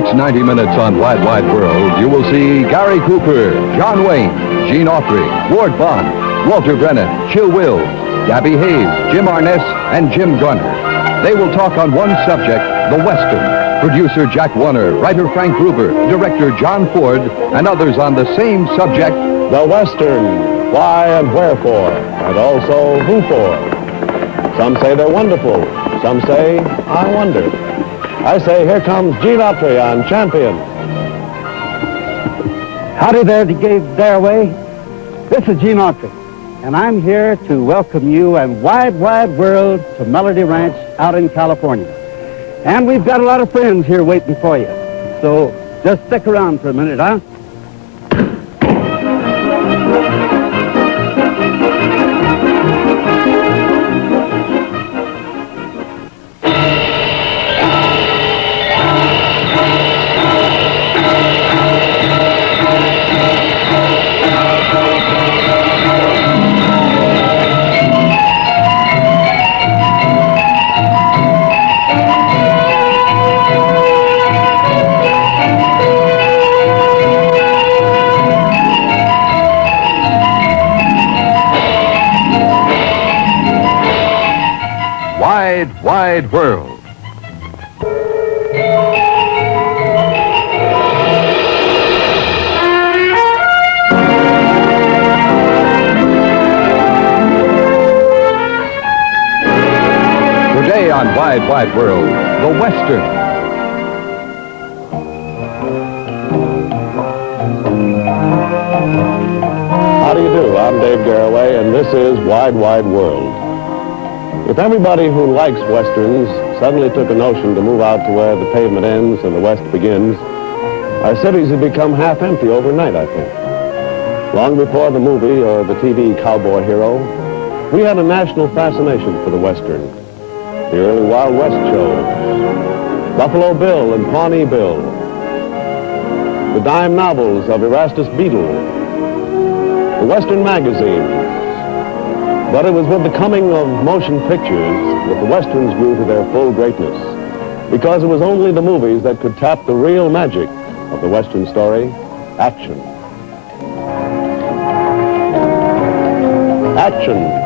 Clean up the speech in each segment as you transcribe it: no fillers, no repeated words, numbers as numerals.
next 90 minutes on Wide Wide World, you will see Gary Cooper, John Wayne, Gene Autry, Ward Bond, Walter Brennan, Chill Wills, Gabby Hayes, Jim Arness, and Jim Garner. They will talk on one subject, the Western. Producer Jack Warner, writer Frank Gruber, director John Ford, and others on the same subject, the Western, why and wherefore, and also who for. Some say they're wonderful. Some say, I wonder. I say, here comes Gene Autry on Champion. Howdy there, Garroway. This is Gene Autry, and I'm here to welcome you and Wide Wide World to Melody Ranch out in California. And we've got a lot of friends here waiting for you. So just stick around for a minute, huh? Wide Wide World. Today on Wide Wide World, the Western. How do you do? I'm Dave Garroway, and this is Wide Wide World. If everybody who likes Westerns suddenly took a notion to move out to where the pavement ends and the West begins, our cities would become half empty overnight, I think. Long before the movie or the TV cowboy hero, we had a national fascination for the Western. The early Wild West shows, Buffalo Bill and Pawnee Bill, the dime novels of Erastus Beadle, the Western magazines. But it was with the coming of motion pictures that the Westerns grew to their full greatness, because it was only the movies that could tap the real magic of the Western story, action. Action.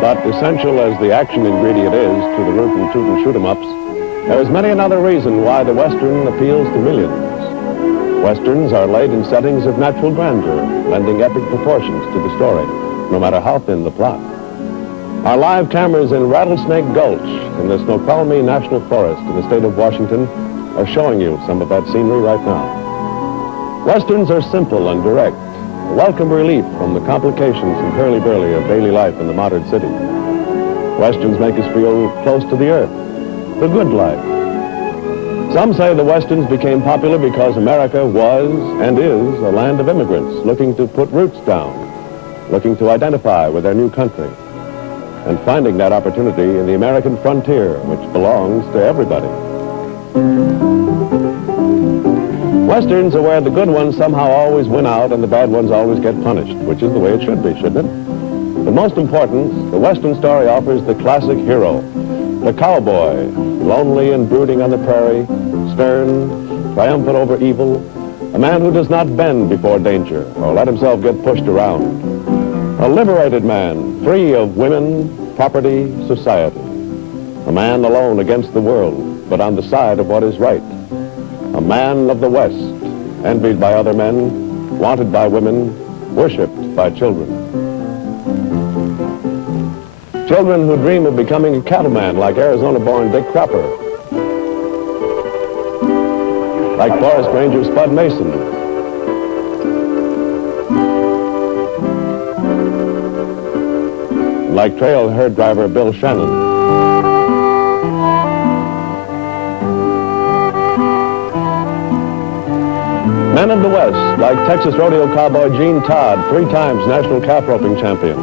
But essential as the action ingredient is to the rootin' tootin' shoot-em-ups, there is many another reason why the Western appeals to millions. Westerns are laid in settings of natural grandeur, lending epic proportions to the story, no matter how thin the plot. Our live cameras in Rattlesnake Gulch in the Snoqualmie National Forest in the state of Washington are showing you some of that scenery right now. Westerns are simple and direct, a welcome relief from the complications and hurly-burly of daily life in the modern city. Westerns make us feel close to the earth, the good life. Some say the Westerns became popular because America was and is a land of immigrants looking to put roots down, looking to identify with their new country, and finding that opportunity in the American frontier, which belongs to everybody. Westerns are where the good ones somehow always win out and the bad ones always get punished, which is the way it should be, shouldn't it? But most important, the Western story offers the classic hero, the cowboy, lonely and brooding on the prairie, stern, triumphant over evil, a man who does not bend before danger or let himself get pushed around. A liberated man, free of women, property, society. A man alone against the world, but on the side of what is right. A man of the West, envied by other men, wanted by women, worshipped by children. Children who dream of becoming a cattleman like Arizona-born Dick Cropper, like Forest Ranger Spud Mason, like trail herd driver Bill Shannon. Men of the West, like Texas rodeo cowboy Gene Todd, 3 times national calf roping champion.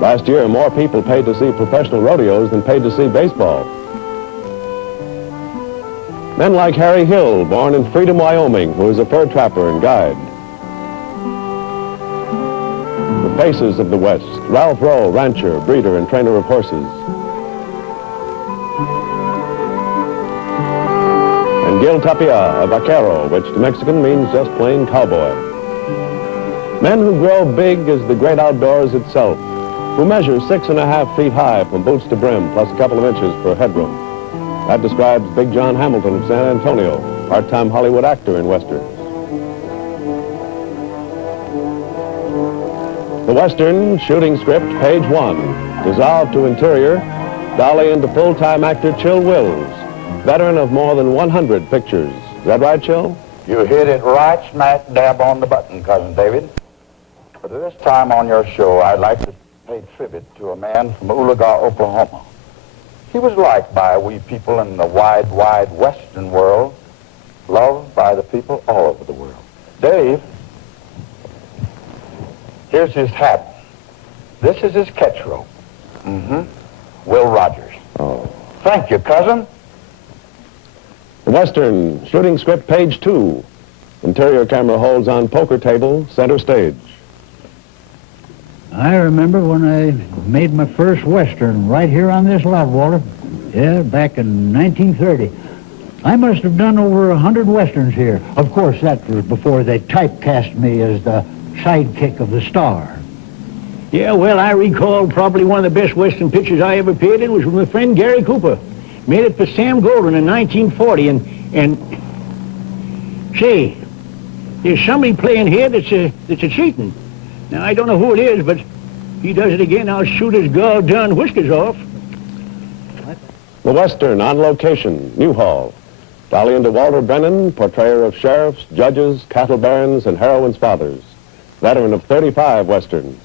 Last year, more people paid to see professional rodeos than paid to see baseball. Men like Harry Hill, born in Freedom, Wyoming, who is a fur trapper and guide. The faces of the West, Ralph Rowe, rancher, breeder, and trainer of horses. And Gil Tapia, a vaquero, which to Mexican means just plain cowboy. Men who grow big as the great outdoors itself, who measure 6.5 feet high from boots to brim, plus a couple of inches for headroom. That describes Big John Hamilton of San Antonio, part-time Hollywood actor in westerns. The Western shooting script, page 1, dissolved to interior, dolly into full-time actor Chill Wills, veteran of more than 100 pictures. Is that right, Chill? You hit it right smack dab on the button, Cousin David. But at this time on your show, I'd like to pay tribute to a man from Oologah, Oklahoma. He was liked by we people in the wide, wide Western world, loved by the people all over the world. Dave, here's his hat. This is his catch rope. Will Rogers. Oh. Thank you, cousin. The Western shooting script, page 2. Interior camera holds on poker table, center stage. I remember when I made my first Western right here on this lot, Walter. Yeah, back in 1930. I must have done over 100 Westerns here. Of course, that was before they typecast me as the sidekick of the star. Yeah, well, I recall probably one of the best Western pictures I ever appeared in was with my friend Gary Cooper. Made it for Sam Goldwyn in 1940, and say, there's somebody playing here that's a cheating. Now, I don't know who it is, but if he does it again, I'll shoot his gall-darn whiskers off. The Western on location, Newhall. Dolly into Walter Brennan, portrayer of sheriffs, judges, cattle barons, and heroines' fathers. Veteran of 35 Westerns.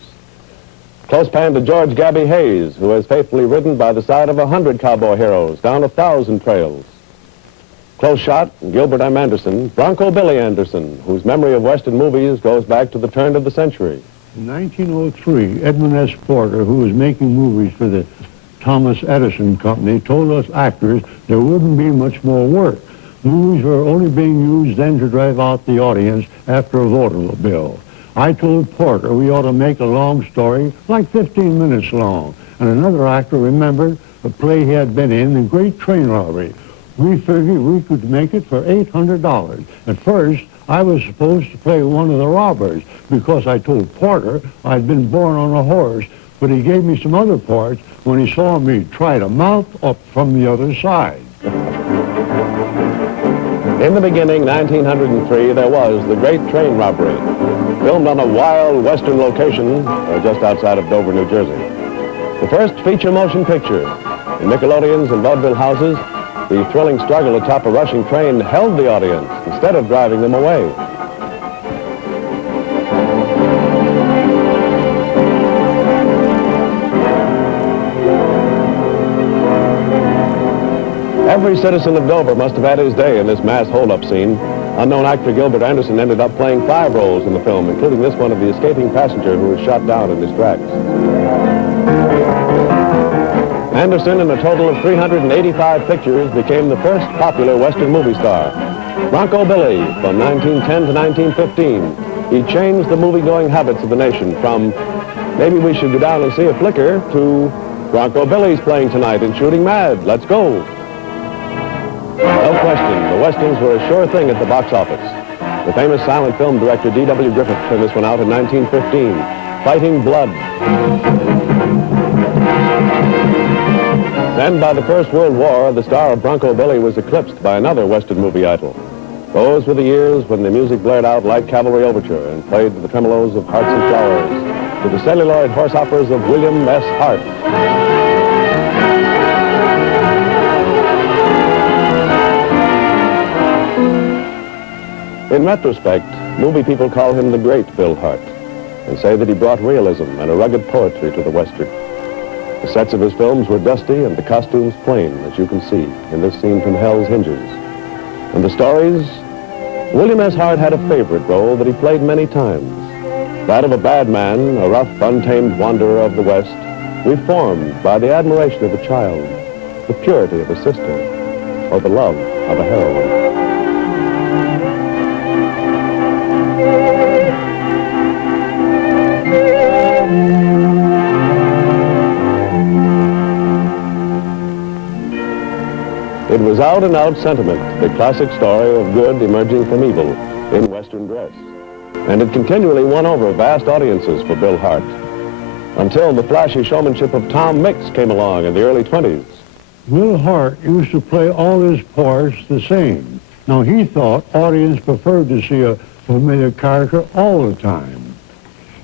Close pan to George Gabby Hayes, who has faithfully ridden by the side of 100 cowboy heroes down 1,000 trails. Close shot, Gilbert M. Anderson, Bronco Billy Anderson, whose memory of Western movies goes back to the turn of the century. In 1903, Edmund S. Porter, who was making movies for the Thomas Edison Company, told us actors there wouldn't be much more work. Movies were only being used then to drive out the audience after a vaudeville bill. I told Porter we ought to make a long story, like 15 minutes long. And another actor remembered a play he had been in, The Great Train Robbery. We figured we could make it for $800. At first, I was supposed to play one of the robbers because I told Porter I'd been born on a horse, but he gave me some other parts when he saw me try to mount up from the other side. In the beginning, 1903, there was The Great Train Robbery, filmed on a wild Western location just outside of Dover, New Jersey. The first feature motion picture. In Nickelodeon's and vaudeville houses, the thrilling struggle atop a rushing train held the audience instead of driving them away. Every citizen of Dover must have had his day in this mass hold-up scene. Unknown actor Gilbert Anderson ended up playing 5 roles in the film, including this one of the escaping passenger who was shot down in his tracks. Anderson, in a total of 385 pictures, became the first popular Western movie star. Bronco Billy, from 1910 to 1915. He changed the movie-going habits of the nation from maybe we should go down and see a flicker to Bronco Billy's playing tonight in Shooting Mad. Let's go. No question, the Westerns were a sure thing at the box office. The famous silent film director D.W. Griffith turned this one out in 1915, Fighting Blood. Then, by the First World War, the star of Bronco Billy was eclipsed by another Western movie idol. Those were the years when the music blared out Light Cavalry Overture and played to the tremolos of Hearts and Flowers, to the celluloid horse operas of William S. Hart. In retrospect, movie people call him the great Bill Hart and say that he brought realism and a rugged poetry to the Western. The sets of his films were dusty and the costumes plain, as you can see in this scene from Hell's Hinges. And the stories, William S. Hart had a favorite role that he played many times. That of a bad man, a rough, untamed wanderer of the West, reformed by the admiration of a child, the purity of a sister, or the love of a heroine. It was out-and-out sentiment, the classic story of good emerging from evil in Western dress. And it continually won over vast audiences for Bill Hart, until the flashy showmanship of Tom Mix came along in the early 20s. Will Hart used to play all his parts the same. Now, he thought audience preferred to see a familiar character all the time.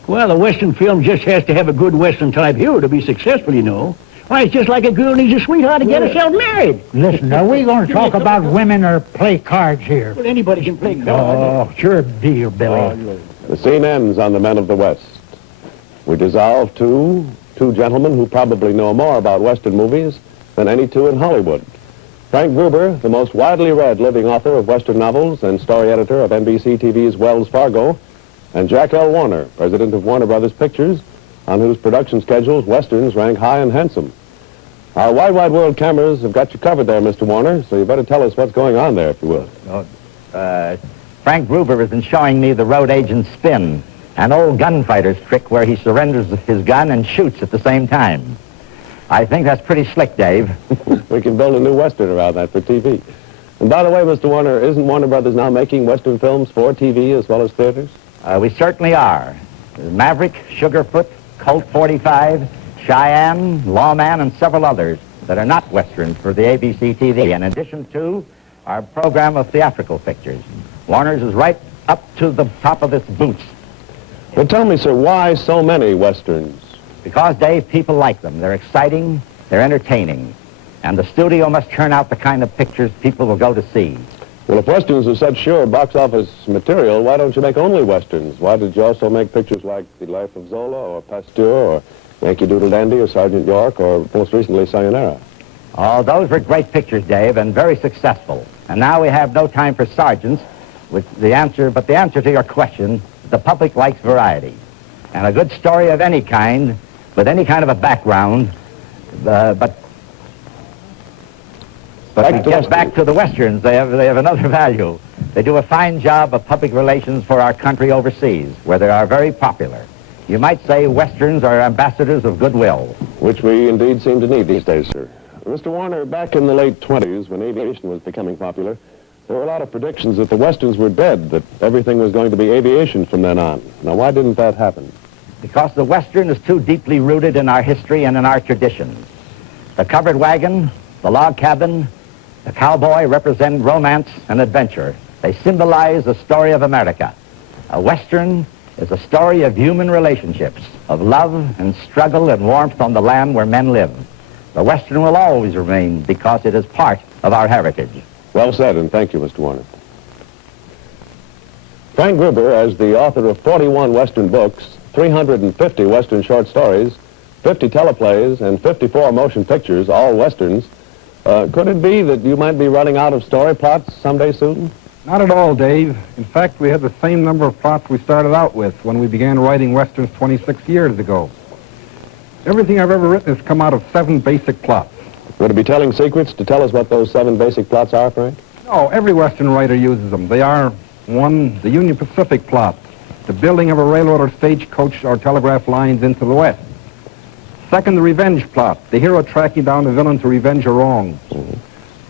Well, a Western film just has to have a good Western-type hero to be successful, you know. Why, it's just like a girl needs a sweetheart to get herself married. Listen, are we going to talk about women or play cards here? Well, anybody can play cards. Oh, sure deal, Billy. The scene ends on the Men of the West. We dissolve to two gentlemen who probably know more about Western movies than any two in Hollywood. Frank Gruber, the most widely read living author of Western novels and story editor of NBC TV's Wells Fargo, and Jack L. Warner, president of Warner Brothers Pictures, on whose production schedules Westerns rank high and handsome. Our Wide Wide World cameras have got you covered there, Mr. Warner, so you better tell us what's going on there, if you will. Frank Gruber has been showing me the road agent's spin, an old gunfighter's trick where he surrenders his gun and shoots at the same time. I think that's pretty slick, Dave. We can build a new Western around that for TV. And by the way, Mr. Warner, isn't Warner Brothers now making Western films for TV as well as theaters? We certainly are. Maverick, Sugarfoot, Colt 45, Cheyenne, Lawman, and several others that are not Westerns for the ABC TV, in addition to our program of theatrical pictures. Warner's is right up to the top of its boots. Well, tell me, sir, why so many Westerns? Because, Dave, people like them. They're exciting, they're entertaining, and the studio must turn out the kind of pictures people will go to see. Well, if Westerns are such sure box office material, why don't you make only Westerns? Why did you also make pictures like The Life of Zola or Pasteur or Yankee Doodle Dandy or Sergeant York or most recently Sayonara? Oh, those were great pictures, Dave, and very successful. And now we have no time for sergeants. But the answer to your question, the public likes variety. And a good story of any kind, with any kind of a background, but to get back to the Westerns, they have another value. They do a fine job of public relations for our country overseas, where they are very popular. You might say Westerns are ambassadors of goodwill. Which we indeed seem to need these days, sir. Mr. Warner, back in the late 20s, when aviation was becoming popular, there were a lot of predictions that the Westerns were dead, that everything was going to be aviation from then on. Now, why didn't that happen? Because the Western is too deeply rooted in our history and in our traditions. The covered wagon, the log cabin, the cowboy represent romance and adventure. They symbolize the story of America. A Western is a story of human relationships, of love and struggle and warmth on the land where men live. The Western will always remain because it is part of our heritage. Well said, and thank you, Mr. Warner. Frank Gruber, as the author of 41 Western books, 350 Western short stories, 50 teleplays, and 54 motion pictures, all Westerns, could it be that you might be running out of story plots someday soon? Not at all, Dave. In fact, we have the same number of plots we started out with when we began writing Westerns 26 years ago. Everything I've ever written has come out of 7 basic plots. Would it be telling secrets to tell us what those 7 basic plots are, Frank? No, every Western writer uses them. They are, 1, the Union Pacific plot, the building of a railroad or stagecoach or telegraph lines into the West. 2nd, the revenge plot, the hero tracking down the villain to revenge a wrong.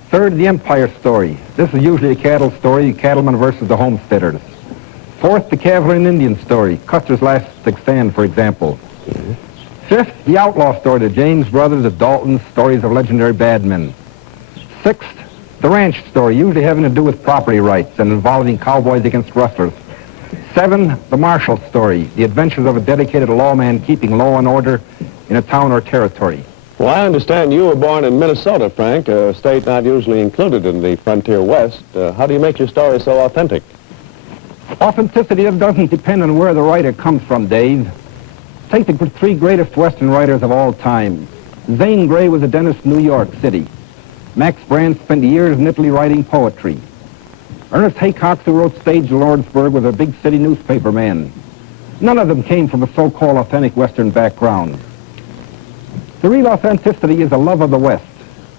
3rd, the Empire story. This is usually a cattle story, cattlemen versus the homesteaders. 4th, the cavalry and Indian story, Custer's Last Stand, for example. 5th, the outlaw story, the James brothers, the Daltons, stories of legendary bad men. 6th, the ranch story, usually having to do with property rights and involving cowboys against rustlers. 7, the Marshall story, the adventures of a dedicated lawman keeping law and order in a town or territory. Well, I understand you were born in Minnesota, Frank, a state not usually included in the frontier West. How do you make your story so authentic? Authenticity doesn't depend on where the writer comes from, Dave. Take the 3 greatest Western writers of all time. Zane Grey was a dentist in New York City. Max Brand spent years in Italy writing poetry. Ernest Haycox, who wrote Stage to Lordsburg, was a big city newspaper man. None of them came from a so-called authentic Western background. The real authenticity is a love of the West.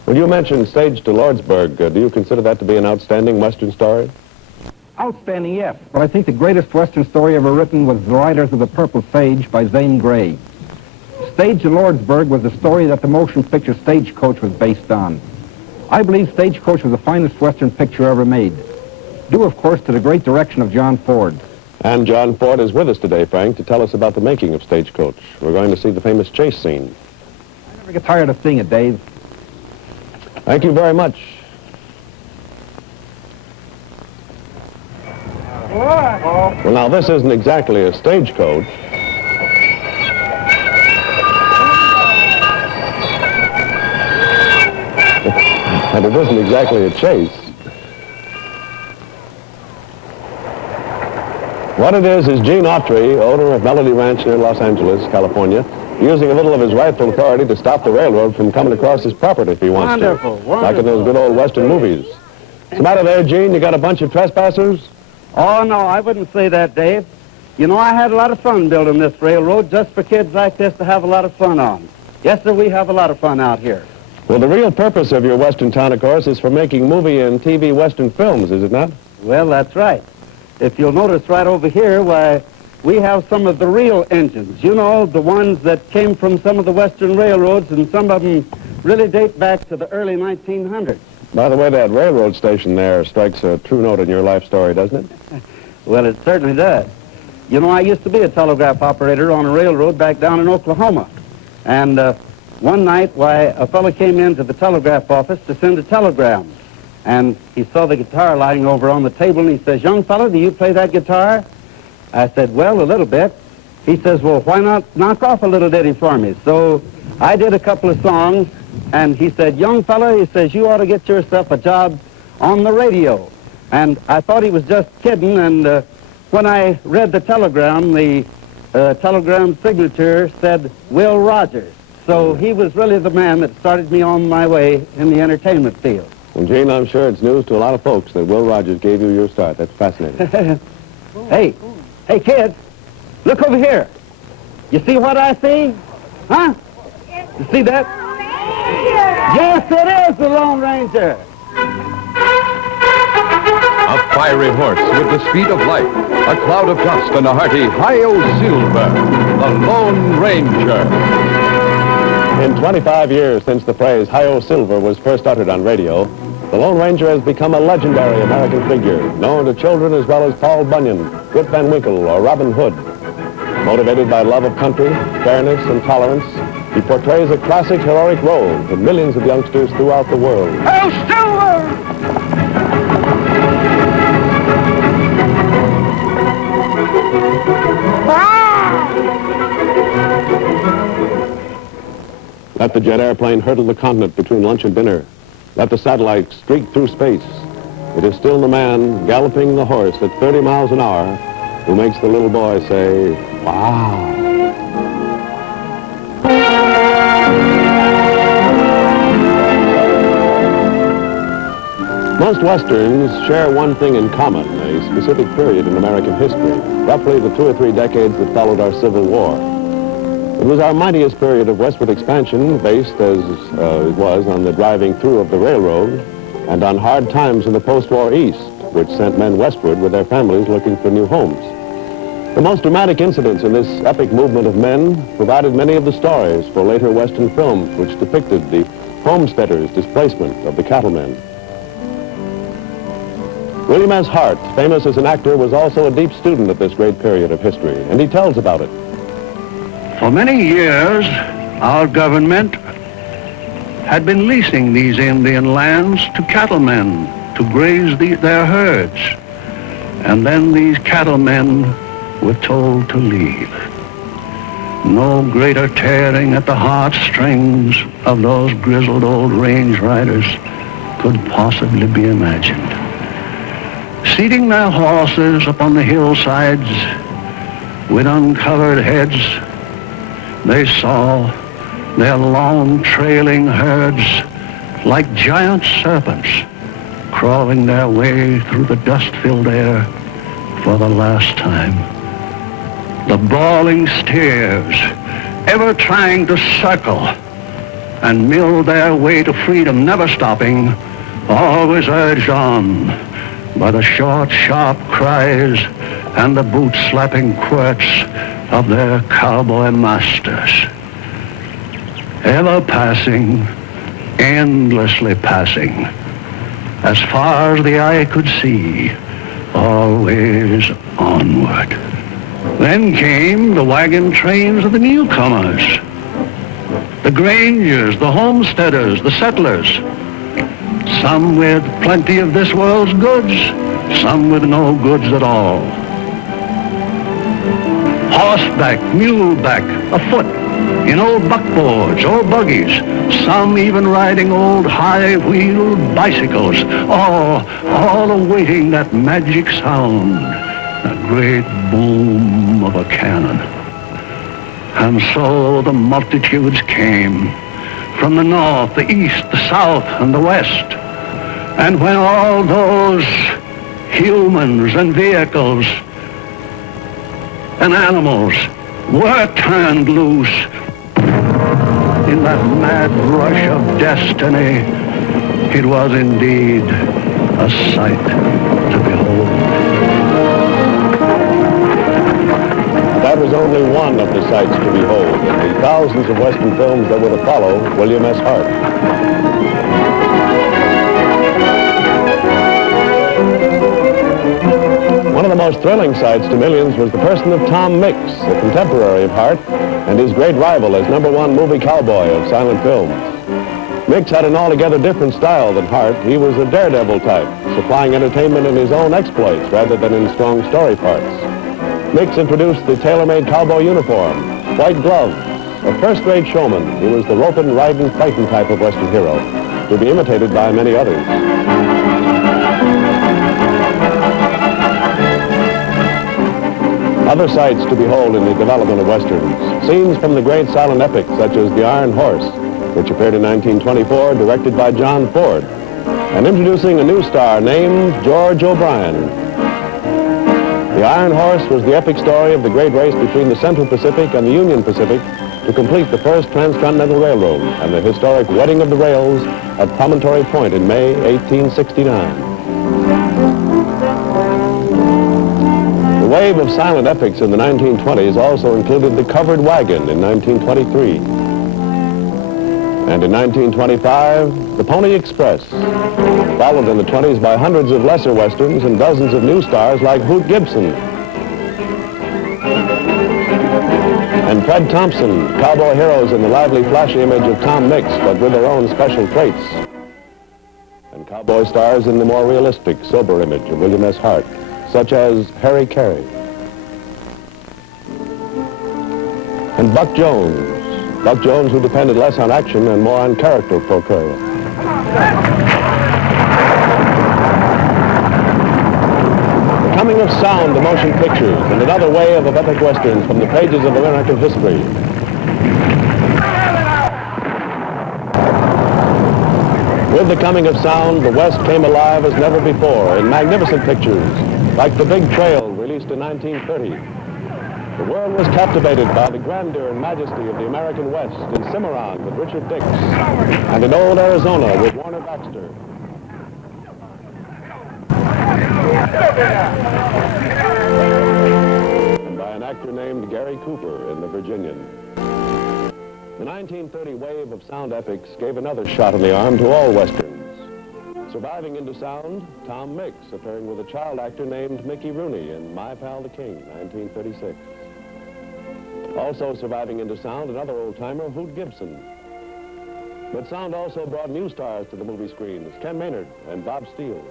When you mentioned Stage to Lordsburg, do you consider that to be an outstanding Western story? Outstanding, yes, but I think the greatest Western story ever written was The Riders of the Purple Sage by Zane Grey. Stage to Lordsburg was the story that the motion picture Stagecoach was based on. I believe Stagecoach was the finest Western picture ever made, due, of course, to the great direction of John Ford. And John Ford is with us today, Frank, to tell us about the making of Stagecoach. We're going to see the famous chase scene. I never get tired of seeing it, Dave. Thank you very much. Well, now, this isn't exactly a stagecoach. And it isn't exactly a chase. What it is Gene Autry, owner of Melody Ranch near Los Angeles, California, using a little of his rightful authority to stop the railroad from coming across his property if he wants to. Wonderful. Like in those good old Western movies. What's the matter there, Gene? You got a bunch of trespassers? Oh, no, I wouldn't say that, Dave. You know, I had a lot of fun building this railroad just for kids like this to have a lot of fun on. Yes, sir, we have a lot of fun out here. Well, the real purpose of your Western town, of course, is for making movie and TV Western films, is it not? Well, that's right. If you'll notice right over here, why, we have some of the real engines. You know, the ones that came from some of the Western railroads, and some of them really date back to the early 1900s. By the way, that railroad station there strikes a true note in your life story, doesn't it? Well, it certainly does. You know, I used to be a telegraph operator on a railroad back down in Oklahoma. And one night, why, a fellow came into the telegraph office to send a telegram. And he saw the guitar lying over on the table, and he says, "Young fellow, do you play that guitar?" I said, "Well, a little bit." He says, "Well, why not knock off a little ditty for me?" So I did a couple of songs, and he said, "Young fellow," he says, "you ought to get yourself a job on the radio." And I thought he was just kidding, and when I read the telegram signature said Will Rogers. So he was really the man that started me on my way in the entertainment field. Well, Gene, I'm sure it's news to a lot of folks that Will Rogers gave you your start. That's fascinating. Hey, kids, look over here. You see what I see? Huh? You see that? Yes, it is the Lone Ranger. A fiery horse with the speed of light, a cloud of dust, and a hearty Hi-Yo Silver, the Lone Ranger. In 25 years since the phrase Hi-Yo Silver was first uttered on radio, the Lone Ranger has become a legendary American figure, known to children as well as Paul Bunyan, Rip Van Winkle, or Robin Hood. Motivated by love of country, fairness, and tolerance, he portrays a classic heroic role to millions of youngsters throughout the world. Hi-Yo Silver! Let the jet airplane hurtle the continent between lunch and dinner. Let the satellite streak through space. It is still the man galloping the horse at 30 miles an hour who makes the little boy say, "Wow." Most Westerns share one thing in common, a specific period in American history, roughly the 2 or 3 decades that followed our Civil War. It was our mightiest period of westward expansion, based as it was on the driving through of the railroad and on hard times in the post-war East, which sent men westward with their families looking for new homes. The most dramatic incidents in this epic movement of men provided many of the stories for later Western films, which depicted the homesteaders' displacement of the cattlemen. William S. Hart, famous as an actor, was also a deep student of this great period of history, and he tells about it. For many years, our government had been leasing these Indian lands to cattlemen to graze their herds. And then these cattlemen were told to leave. No greater tearing at the heartstrings of those grizzled old range riders could possibly be imagined. Seating their horses upon the hillsides with uncovered heads, they saw their long trailing herds like giant serpents crawling their way through the dust-filled air for the last time. The bawling steers, ever trying to circle and mill their way to freedom, never stopping, always urged on by the short, sharp cries and the boot-slapping quirks of their cowboy masters. Ever passing, endlessly passing, as far as the eye could see, always onward. Then came the wagon trains of the newcomers, the grangers, the homesteaders, the settlers, some with plenty of this world's goods, some with no goods at all. Horseback, muleback, afoot, in old buckboards, old buggies, some even riding old high-wheeled bicycles, all awaiting that magic sound, that great boom of a cannon. And so the multitudes came from the north, the east, the south, and the west. And when all those humans and vehicles and animals were turned loose in that mad rush of destiny, it was indeed a sight to behold. That was only one of the sights to behold in the thousands of Western films that were to follow William S. Hart. One of the most thrilling sights to millions was the person of Tom Mix, a contemporary of Hart, and his great rival as #1 movie cowboy of silent films. Mix had an altogether different style than Hart. He was a daredevil type, supplying entertainment in his own exploits rather than in strong story parts. Mix introduced the tailor-made cowboy uniform, white gloves, a first-rate showman who was the roping, riding, fighting type of Western hero, to be imitated by many others. Other sights to behold in the development of Westerns, scenes from the great silent epics such as The Iron Horse, which appeared in 1924, directed by John Ford, and introducing a new star named George O'Brien. The Iron Horse was the epic story of the great race between the Central Pacific and the Union Pacific to complete the first transcontinental railroad and the historic wedding of the rails at Promontory Point in May 1869. The wave of silent epics in the 1920s also included The Covered Wagon in 1923. And in 1925, The Pony Express, followed in the 20s by hundreds of lesser westerns and dozens of new stars like Hoot Gibson and Fred Thompson, cowboy heroes in the lively, flashy image of Tom Mix, but with their own special traits, and cowboy stars in the more realistic, sober image of William S. Hart, such as Harry Carey and Buck Jones. Buck Jones, who depended less on action and more on character portrayal. The coming of sound to motion pictures and another wave of epic westerns from the pages of American history. With the coming of sound, the West came alive as never before in magnificent pictures, like The Big Trail, released in 1930. The world was captivated by the grandeur and majesty of the American West in Cimarron with Richard Dix, and in old Arizona with Warner Baxter. And by an actor named Gary Cooper in The Virginian. The 1930 wave of sound epics gave another shot in the arm to all Westerns. Surviving into sound, Tom Mix, appearing with a child actor named Mickey Rooney in My Pal the King, 1936. Also surviving into sound, another old-timer, Hoot Gibson. But sound also brought new stars to the movie screens, Ken Maynard and Bob Steele.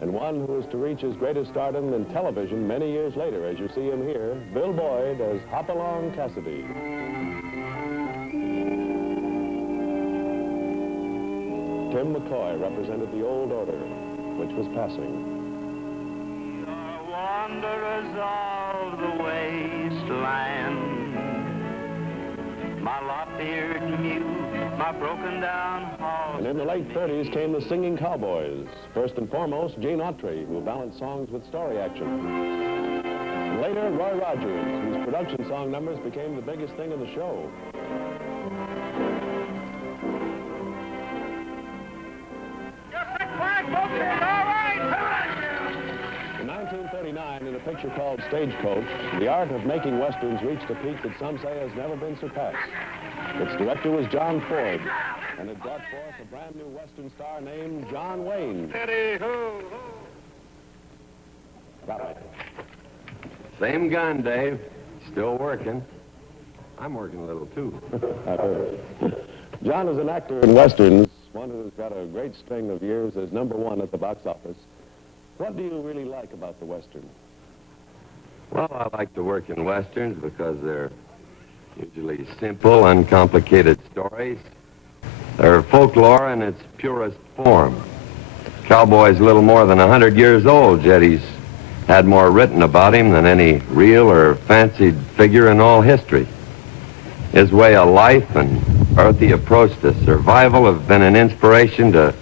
And one who is to reach his greatest stardom in television many years later, as you see him here, Bill Boyd as Hopalong Cassidy. Tim McCoy represented the old order, which was passing. Wanderers of the wasteland, my lop-eared mule, my my broken down horse. And in the late 30s came the singing cowboys. First and foremost, Gene Autry, who balanced songs with story action. And later, Roy Rogers, whose production song numbers became the biggest thing in the show. In 1939, in a picture called Stagecoach, the art of making westerns reached a peak that some say has never been surpassed. Its director was John Ford, and it brought forth a brand new western star named John Wayne. Same gun, Dave. Still working. I'm working a little, too. I've heard. John is an actor in westerns, one who's got a great string of years as #1 at the box office. What do you really like about the western? Well, I like to work in westerns because they're usually simple, uncomplicated stories. They're folklore in its purest form. Cowboy's a little more than 100 years old, yet he's had more written about him than any real or fancied figure in all history. His way of life and earthy approach to survival have been an inspiration to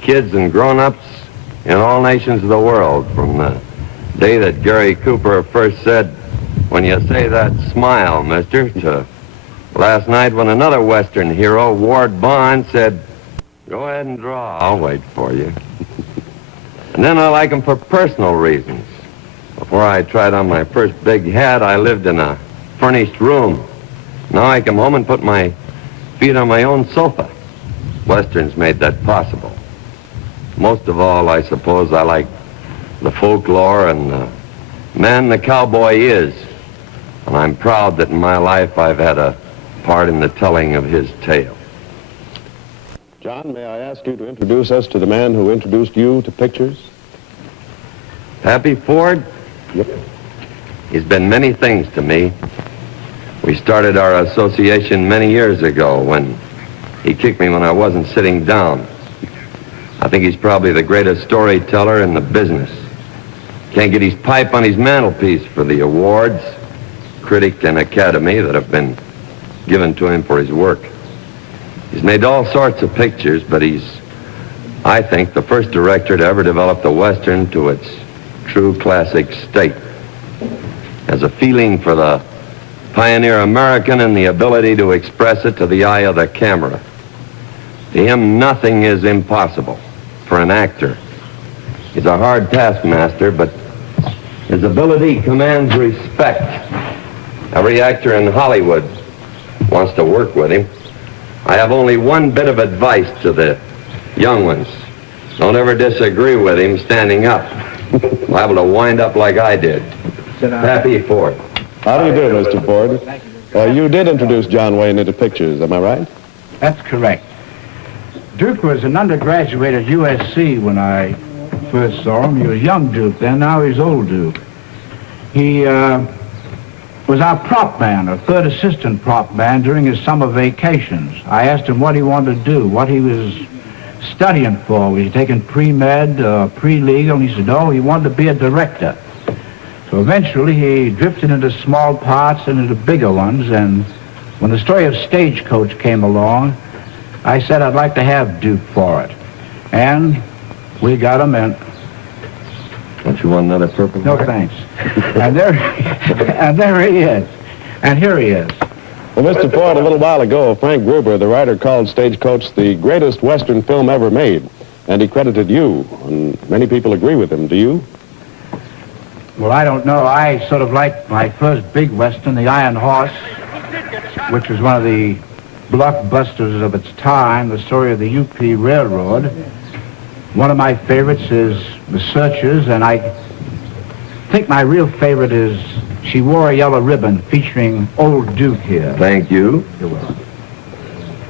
kids and grown-ups in all nations of the world, from the day that Gary Cooper first said, "When you say that, smile, mister," to last night when another Western hero, Ward Bond, said, "Go ahead and draw, I'll wait for you." And then I like him for personal reasons. Before I tried on my first big hat, I lived in a furnished room. Now I come home and put my feet on my own sofa. Westerns made that possible. Most of all, I suppose, I like the folklore and the man the cowboy is. And I'm proud that in my life I've had a part in the telling of his tale. John, may I ask you to introduce us to the man who introduced you to pictures? Happy Ford? Yep. He's been many things to me. We started our association many years ago when he kicked me when I wasn't sitting down. I think he's probably the greatest storyteller in the business. Can't get his pipe on his mantelpiece for the awards, critic and academy, that have been given to him for his work. He's made all sorts of pictures, but he's, I think, the first director to ever develop the Western to its true classic state. Has a feeling for the pioneer American and the ability to express it to the eye of the camera. To him, nothing is impossible for an actor. He's a hard taskmaster, but his ability commands respect. Every actor in Hollywood wants to work with him. I have only one bit of advice to the young ones. Don't ever disagree with him standing up. Liable to wind up like I did. Happy Ford. How do you do, Mr. Ford? You did introduce John Wayne into pictures, am I right? That's correct. Duke was an undergraduate at USC when I first saw him. He was young Duke then, now he's old Duke. He was our prop man, or third assistant prop man during his summer vacations. I asked him what he wanted to do, what he was studying for. Was he taking pre-med, pre-legal? And he said, no, he wanted to be a director. So eventually he drifted into small parts and into bigger ones, and when the story of Stagecoach came along, I said I'd like to have Duke for it. And we got him in. Don't you want another purple? No, thanks. and there he is. And here he is. Well, Mr. Ford, a little while ago, Frank Gruber, the writer, called Stagecoach the greatest Western film ever made, and he credited you, and many people agree with him. Do you? Well, I don't know. I sort of liked my first big Western, The Iron Horse, which was one of the blockbusters of its time, the story of the UP Railroad. One of my favorites is The Searchers, and I think my real favorite is She Wore a Yellow Ribbon, featuring Old Duke here. Thank you. You're welcome.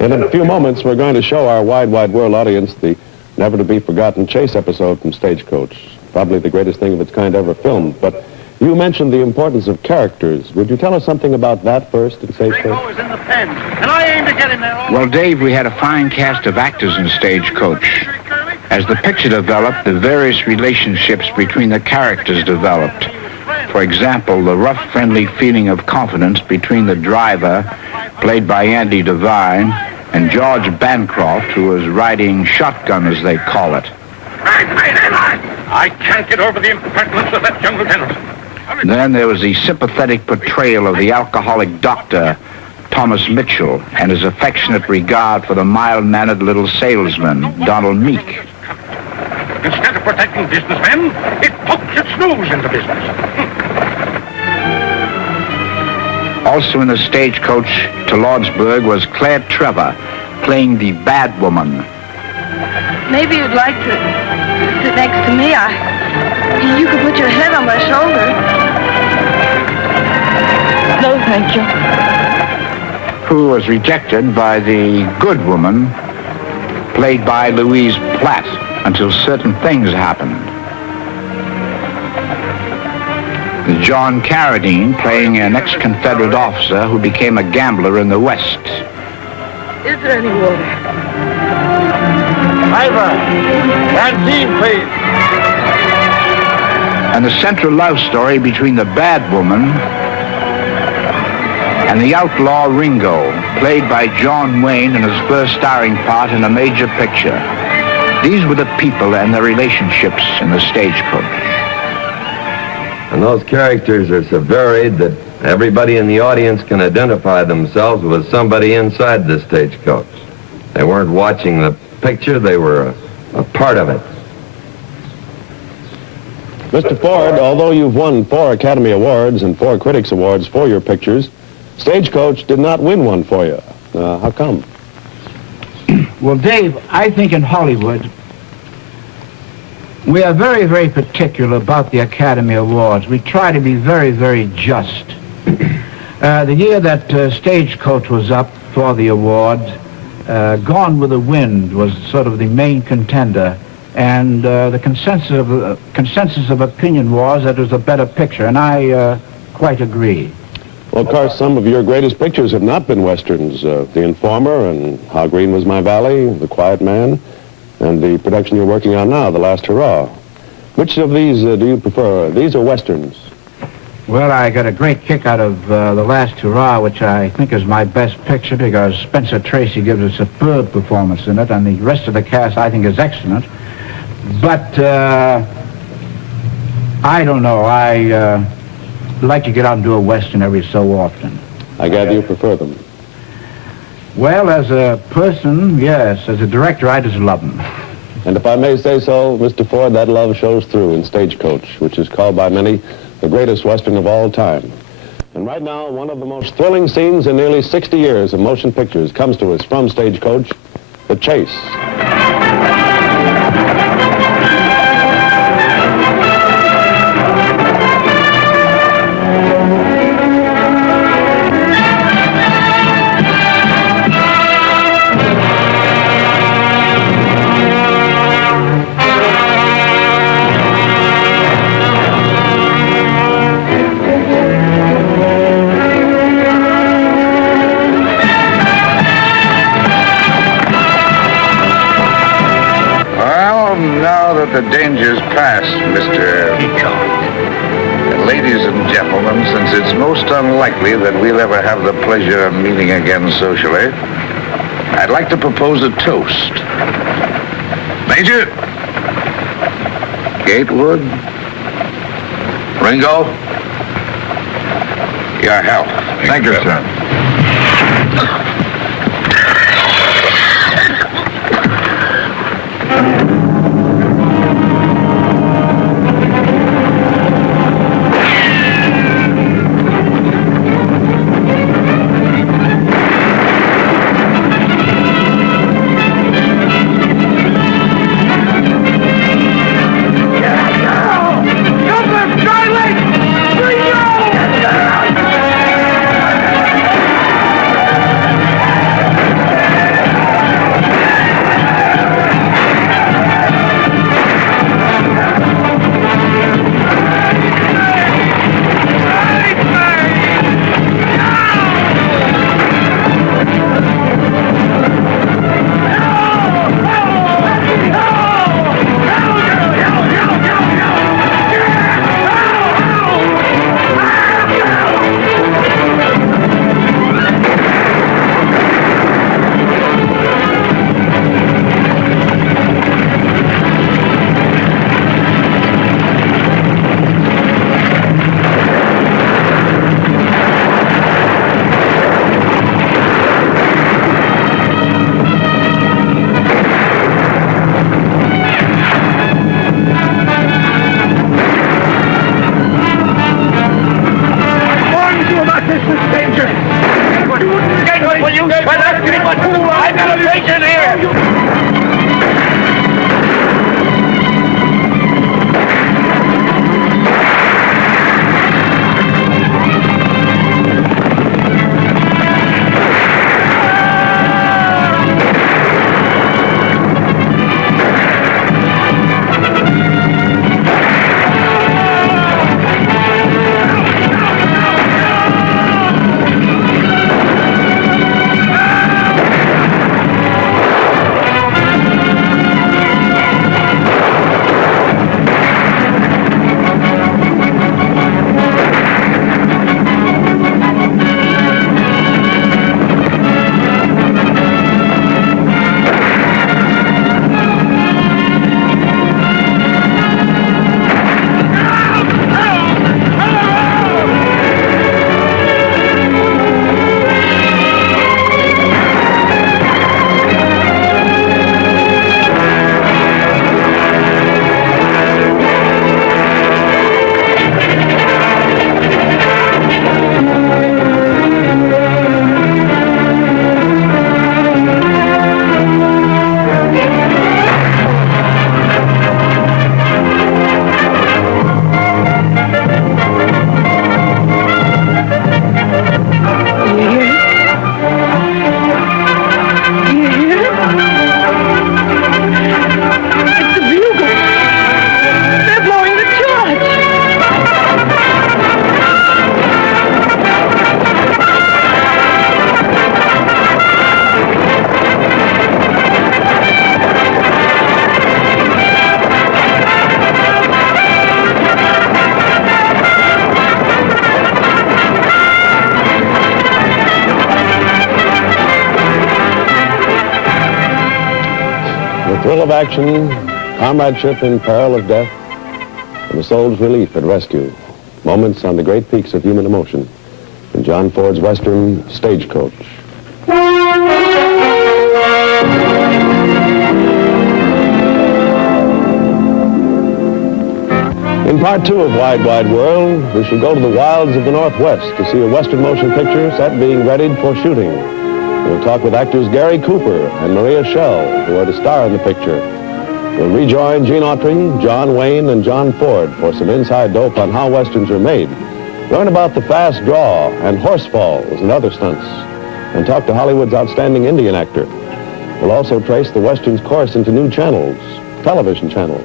In a few moments, we're going to show our wide world audience the never-to-be-forgotten chase episode from Stagecoach, probably the greatest thing of its kind ever filmed. But you mentioned the importance of characters. Would you tell us something about that first in Stagecoach? is in the pen, and I aim to get him there. Well, Dave, we had a fine cast of actors in Stagecoach. As the picture developed, the various relationships between the characters developed. For example, the rough, friendly feeling of confidence between the driver, played by Andy Devine, and George Bancroft, who was riding shotgun, as they call it. I can't get over the impertinence of that young lieutenant. Then there was the sympathetic portrayal of the alcoholic doctor, Thomas Mitchell, and his affectionate regard for the mild-mannered little salesman, Donald Meek. Instead of protecting businessmen, it pokes its nose into business. Also in the stagecoach to Lordsburg was Claire Trevor, playing the bad woman. Maybe you'd like to sit next to me. You could put your head on my shoulder. No, thank you. Who was rejected by the good woman, played by Louise Platt, until certain things happened. John Carradine, playing an ex-Confederate officer who became a gambler in the West. Is there any water? Ivor, canteen, please. And the central love story between the bad woman and the outlaw Ringo, played by John Wayne in his first starring part in a major picture. These were the people and their relationships in the stagecoach. And those characters are so varied that everybody in the audience can identify themselves with somebody inside the stagecoach. They weren't watching the picture, they were a part of it. Mr. Ford, although you've won 4 Academy Awards and 4 Critics Awards for your pictures, Stagecoach did not win one for you. How come? Well, Dave, I think in Hollywood, we are very, very particular about the Academy Awards. We try to be very, very just. The year that Stagecoach was up for the awards, Gone with the Wind was sort of the main contender, and the consensus of opinion was that it was a better picture, and I quite agree. Well, of course, some of your greatest pictures have not been Westerns. The Informer and How Green Was My Valley, The Quiet Man, and the production you're working on now, The Last Hurrah. Which of these do you prefer? These are Westerns? Well, I got a great kick out of The Last Hurrah, which I think is my best picture because Spencer Tracy gives a superb performance in it, and the rest of the cast I think is excellent. But I don't know. I like to get out and do a Western every so often. I gather you prefer them. Well, as a person, yes. As a director, I just love them. And if I may say so, Mr. Ford, that love shows through in Stagecoach, which is called by many the greatest Western of all time. And right now, one of the most thrilling scenes in nearly 60 years of motion pictures comes to us from Stagecoach, The Chase. The danger's past, Mr. Ladies and gentlemen, since it's most unlikely that we'll ever have the pleasure of meeting again socially, I'd like to propose a toast. Major, Gatewood, Ringo, your health. Thank you, sir. danger! Get will you shut up, you fool? I've got a patient here! Thrill of action, comradeship in peril of death, and the soul's relief at rescue. Moments on the great peaks of human emotion in John Ford's Western Stagecoach. In part two of Wide, Wide World, we shall go to the wilds of the Northwest to see a Western motion picture set being readied for shooting. We'll talk with actors Gary Cooper and Maria Schell, who are to star in the picture. We'll rejoin Gene Autry, John Wayne, and John Ford for some inside dope on how Westerns are made. Learn about the fast draw and horse falls and other stunts. And talk to Hollywood's outstanding Indian actor. We'll also trace the Western's course into new channels, television channels.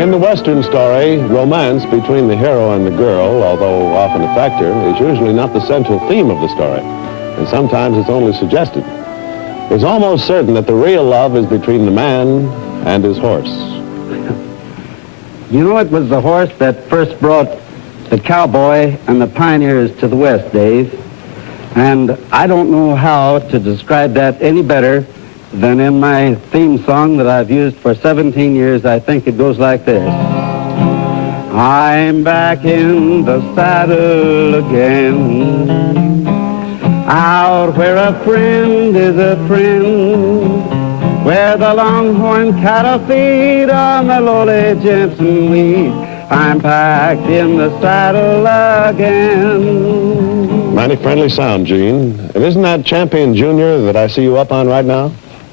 In the Western story, romance between the hero and the girl, although often a factor, is usually not the central theme of the story, and sometimes it's only suggested. It's almost certain that the real love is between the man and his horse. You know, it was the horse that first brought the cowboy and the pioneers to the West, Dave. And I don't know how to describe that any better than in my theme song that I've used for 17 years. I think it goes like this. I'm back in the saddle again, out where a friend is a friend, where the longhorn cattle feed on the lowly Jensen weed. I'm packed in the saddle again. Mighty friendly sound, Gene. And isn't that Champion Junior that I see you up on right now?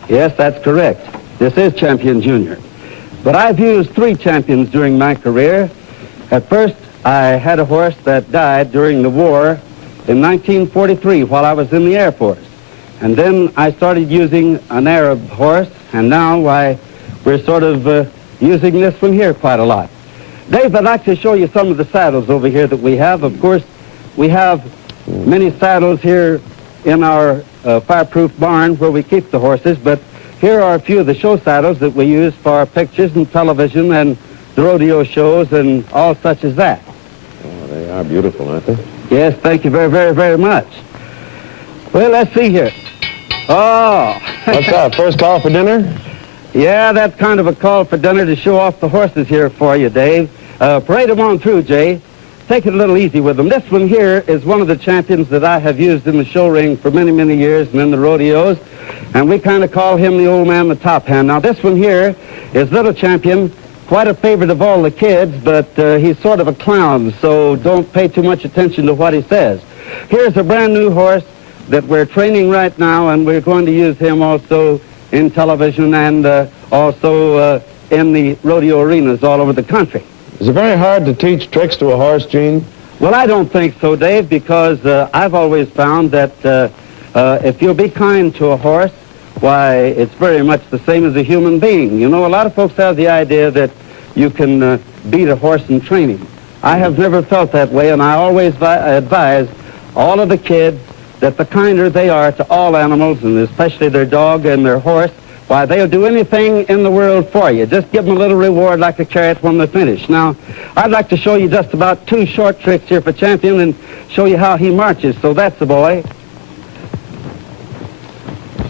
Yes, that's correct. This is Champion Junior. But I've used 3 champions during my career. At first, I had a horse that died during the war in 1943 while I was in the Air Force. And then I started using an Arab horse, and now, we're sort of using this one here quite a lot. Dave, I'd like to show you some of the saddles over here that we have. Of course, we have many saddles here in our fireproof barn where we keep the horses, but here are a few of the show saddles that we use for pictures and television and the rodeo shows and all such as that. Oh, they are beautiful, aren't they? Yes, thank you very, very, very much. Well, let's see here. Oh. What's that, first call for dinner? Yeah, that's kind of a call for dinner to show off the horses here for you, Dave. Parade them on through, Jay. Take it a little easy with them. This one here is one of the champions that I have used in the show ring for many, many years and in the rodeos. And we kind of call him the old man, the top hand. Now, this one here is Little Champion, quite a favorite of all the kids, but he's sort of a clown, so don't pay too much attention to what he says. Here's a brand new horse that we're training right now, and we're going to use him also in television and also in the rodeo arenas all over the country. Is it very hard to teach tricks to a horse, Gene? Well, I don't think so, Dave, because I've always found that if you'll be kind to a horse, why, it's very much the same as a human being. You know, a lot of folks have the idea that you can beat a horse in training. I have never felt that way, and I always advise all of the kids that the kinder they are to all animals, and especially their dog and their horse, why, they'll do anything in the world for you. Just give them a little reward like a carrot when they're finished. Now, I'd like to show you just about 2 short tricks here for Champion and show you how he marches. So that's the boy.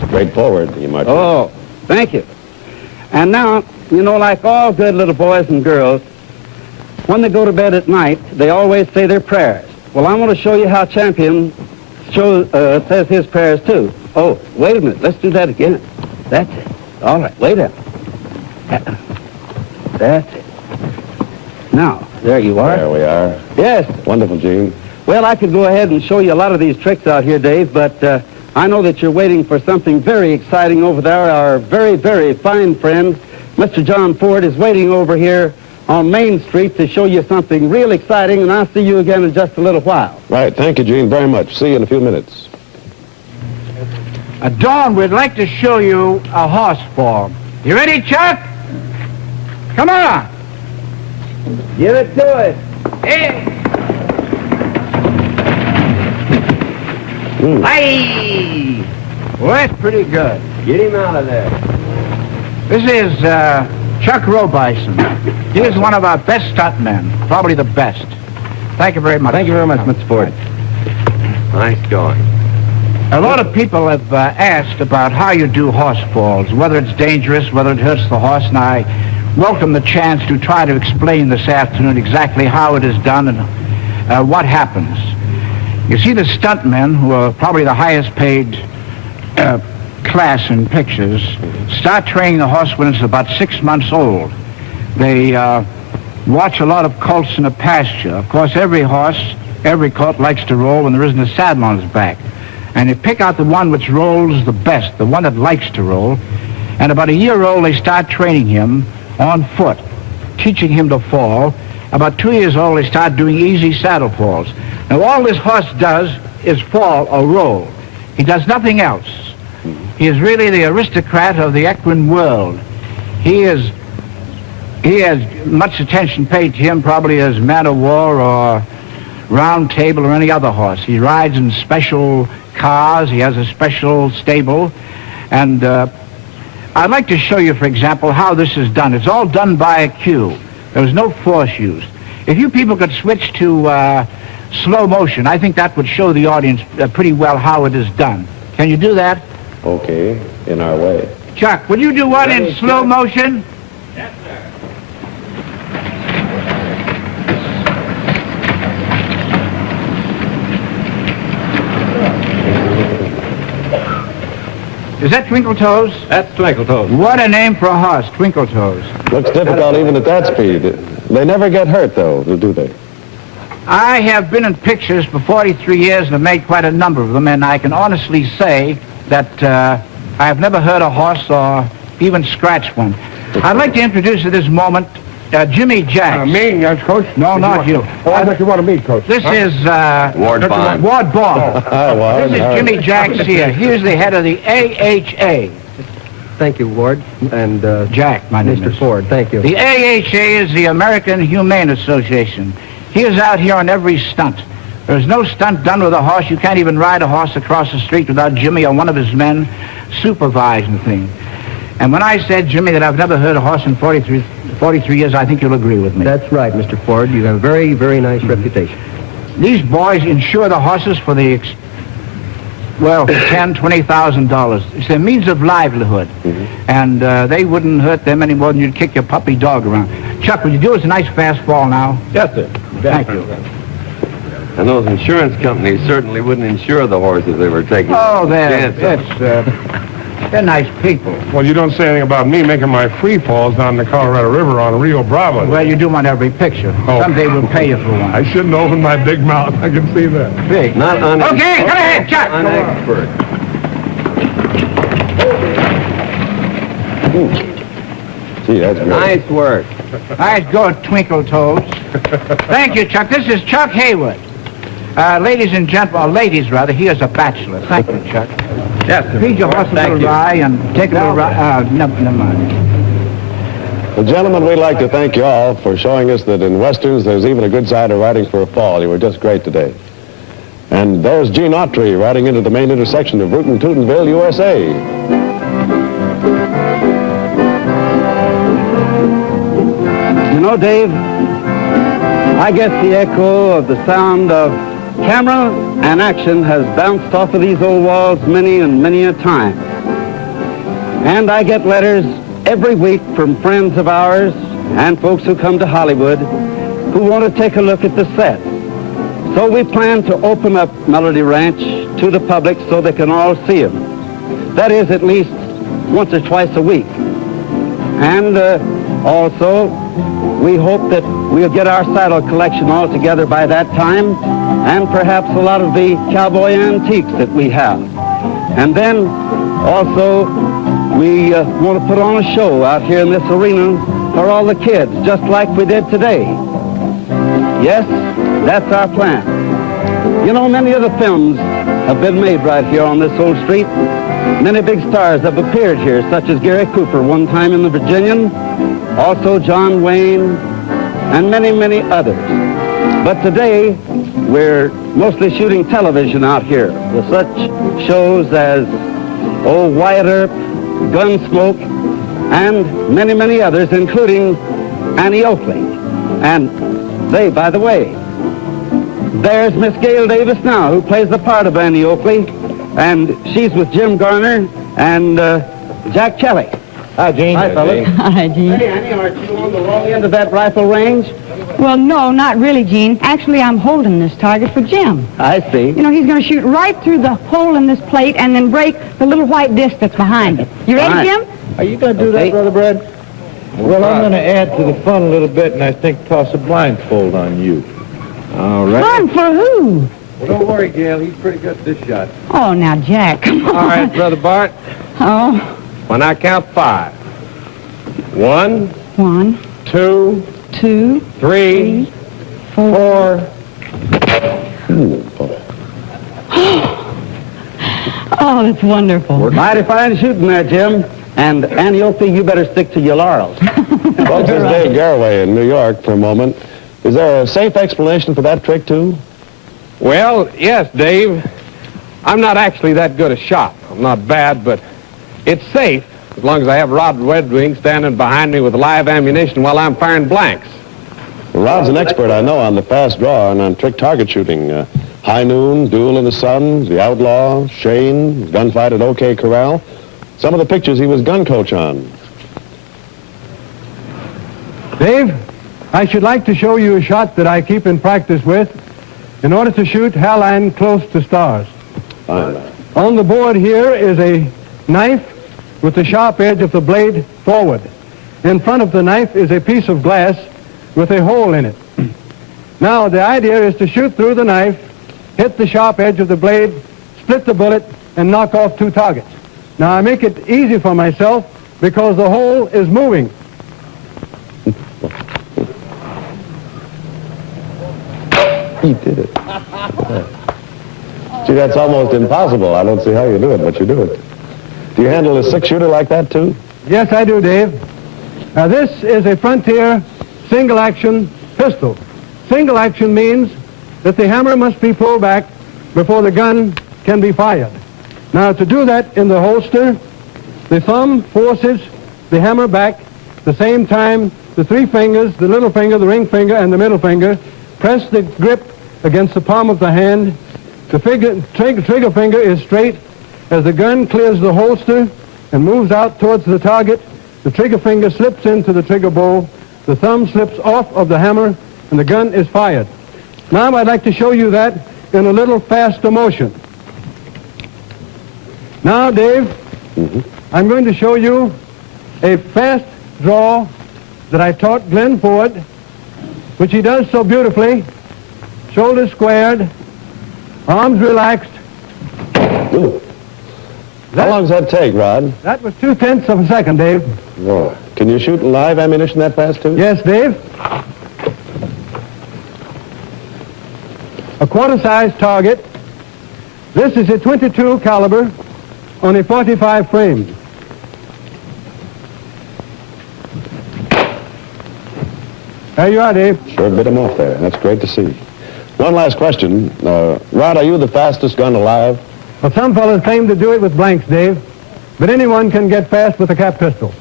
Straightforward, he marches. Oh, thank you. And now, you know, like all good little boys and girls, when they go to bed at night, they always say their prayers. Well, I'm going to show you how Champion says his prayers, too. Oh, wait a minute. Let's do that again. That's it. All right, lay down. That's it. Now, there you are. There we are. Yes. Wonderful, Gene. Well, I could go ahead and show you a lot of these tricks out here, Dave, but I know that you're waiting for something very exciting over there. Our very, very fine friend, Mr. John Ford, is waiting over here on Main Street to show you something real exciting, and I'll see you again in just a little while. Right. Thank you, Gene, very much. See you in a few minutes. Dawn, we'd like to show you a horse fall. You ready, Chuck? Come on. Give it to it. Hey. Hey. Well, that's pretty good. Get him out of there. This is Chuck Robison. He is one of our best stuntmen, probably the best. Thank you very much. Thank you very much, Mr. Ford. Nice going. A lot of people have asked about how you do horse falls, whether it's dangerous, whether it hurts the horse, and I welcome the chance to try to explain this afternoon exactly how it is done and what happens. You see, the stuntmen, who are probably the highest paid class in pictures, start training the horse when it's about 6 months old. They watch a lot of colts in a pasture. Of course, every horse, every colt likes to roll when there isn't a saddle on his back. And they pick out the one which rolls the best, the one that likes to roll. And about a year old, they start training him on foot, teaching him to fall. About 2 years old, they start doing easy saddle falls. Now, all this horse does is fall or roll. He does nothing else. He is really the aristocrat of the equine world. He has much attention paid to him probably as man of war or round table or any other horse. He rides in special cars. He has a special stable. And I'd like to show you, for example, how this is done. It's all done by a cue. There's no force used. If you people could switch to slow motion, I think that would show the audience pretty well how it is done. Can you do that? Okay, in our way. Chuck, would you do one in slow motion? Yes, sir. Is that Twinkle Toes? That's Twinkle Toes. What a name for a horse, Twinkle Toes. Looks difficult even at that speed. They never get hurt, though, do they? I have been in pictures for 43 years and have made quite a number of them, and I can honestly say that I have never hurt a horse or even scratched one. I'd like to introduce at this moment Jimmy Jacks. Me, Coach? No, not you. Oh, I thought you want to meet, Coach. This is Ward Bond. Ward Bond. Hi, Ward. This is Jimmy Jacks here. Here's the head of the AHA. Thank you, Ward. And Jack, my name Mr. is. Ford, thank you. The AHA is the American Humane Association. He is out here on every stunt. There's no stunt done with a horse. You can't even ride a horse across the street without Jimmy or one of his men supervising the thing. And when I said, Jimmy, that I've never heard a horse in 43 years, I think you'll agree with me. That's right, Mr. Ford. You have a very, very nice reputation. These boys insure the horses for the, $10,000, $20,000. It's their means of livelihood. And they wouldn't hurt them any more than you'd kick your puppy dog around. Chuck, would you do us a nice fast fall now? Yes, sir. Thank you. And those insurance companies certainly wouldn't insure the horses they were taking. Oh, Chance on. that's They're nice people. Well, you don't say anything about me making my free falls down the Colorado River on Rio Bravo. Well, you do one every picture. Oh. Someday we'll pay you for one. I shouldn't open my big mouth. I can see that. Big. Not un- Okay, come ahead, Chuck. An expert. Gee, that's great. Nice work. Nice go, Twinkle Toes. Thank you, Chuck. This is Chuck Haywood. Ladies and gentlemen, or ladies rather, he is a bachelor. Thank you, Chuck. Yes, sir. Feed your horse a little rye and take a little rye. Never mind. Well, gentlemen, we'd like to thank you all for showing us that in Westerns there's even a good side of riding for a fall. You were just great today. And there's Gene Autry riding into the main intersection of Route and Teutonville, USA. You know, Dave, I guess the echo of the sound of camera and action has bounced off of these old walls many and many a time. And I get letters every week from friends of ours and folks who come to Hollywood who want to take a look at the set. So we plan to open up Melody Ranch to the public so they can all see them. That is, at least once or twice a week. And also, we hope that we'll get our saddle collection all together by that time, and perhaps a lot of the cowboy antiques that we have. And then also, we want to put on a show out here in this arena for all the kids, just like we did today. Yes, that's our plan. You know, many of the films have been made right here on this old street. Many big stars have appeared here, such as Gary Cooper one time in the Virginian, also John Wayne, and many, many others. But today, we're mostly shooting television out here with such shows as Old Wyatt Earp, Gunsmoke, and many, many others, including Annie Oakley. And say, by the way, there's Miss Gail Davis now, who plays the part of Annie Oakley, and she's with Jim Garner and Jack Kelly. Hi, Gene. Hi, fellas. Hi, Gene. Hey, Annie, aren't you on the wrong end of that rifle range? Well, no, not really, Gene. Actually, I'm holding this target for Jim. I see. You know, he's going to shoot right through the hole in this plate and then break the little white disc that's behind it. You ready, All right. Jim? Are you going to do that, Brother Brad? Well, I'm going to add to the fun a little bit, and I think toss a blindfold on you. All right. Fun for who? Well, don't worry, Gail. He's pretty good at this shot. Oh, now, Jack, come on. All right, Brother Bart. Oh, When I count 5. 1, 1, 2, 2, 3, 4. Oh, that's wonderful. Mighty fine shooting there, Jim. And Annie Oakley, you better stick to your laurels. Folks, this is Dave Garroway in New York for a moment. Is there a safe explanation for that trick, too? Well, yes, Dave. I'm not actually that good a shot. I'm not bad, but it's safe as long as I have Rod Redwing standing behind me with live ammunition while I'm firing blanks. Well, Rod's an expert, I know, on the fast draw and on trick target shooting. High Noon, Duel in the Sun, The Outlaw, Shane, Gunfight at OK Corral. Some of the pictures he was gun coach on. Dave, I should like to show you a shot that I keep in practice with in order to shoot halline close to stars. Fine. On the board here is a knife with the sharp edge of the blade forward. In front of the knife is a piece of glass with a hole in it. Now, the idea is to shoot through the knife, hit the sharp edge of the blade, split the bullet, and knock off 2 targets. Now, I make it easy for myself because the hole is moving. He did it. Gee, that's almost impossible. I don't see how you do it, but you do it. Do you handle a 6-shooter like that, too? Yes, I do, Dave. Now, this is a Frontier single-action pistol. Single action means that the hammer must be pulled back before the gun can be fired. Now, to do that in the holster, the thumb forces the hammer back. At the same time, the 3 fingers, the little finger, the ring finger, and the middle finger, press the grip against the palm of the hand. The trigger finger is straight. As the gun clears the holster and moves out towards the target, the trigger finger slips into the trigger bowl, the thumb slips off of the hammer, and the gun is fired. Now I'd like to show you that in a little faster motion. Now, Dave, I'm going to show you a fast draw that I taught Glenn Ford, which he does so beautifully. Shoulders squared, arms relaxed. Ooh. How long does that take, Rod? That was 2/10 of a second, Dave. Oh. Can you shoot live ammunition that fast, too? Yes, Dave. A quarter-size target. This is a .22 caliber on a .45 frame. There you are, Dave. Sure bit him off there. That's great to see. One last question. Rod, are you the fastest gun alive? Well, some fellows claim to do it with blanks, Dave, but anyone can get fast with a cap pistol.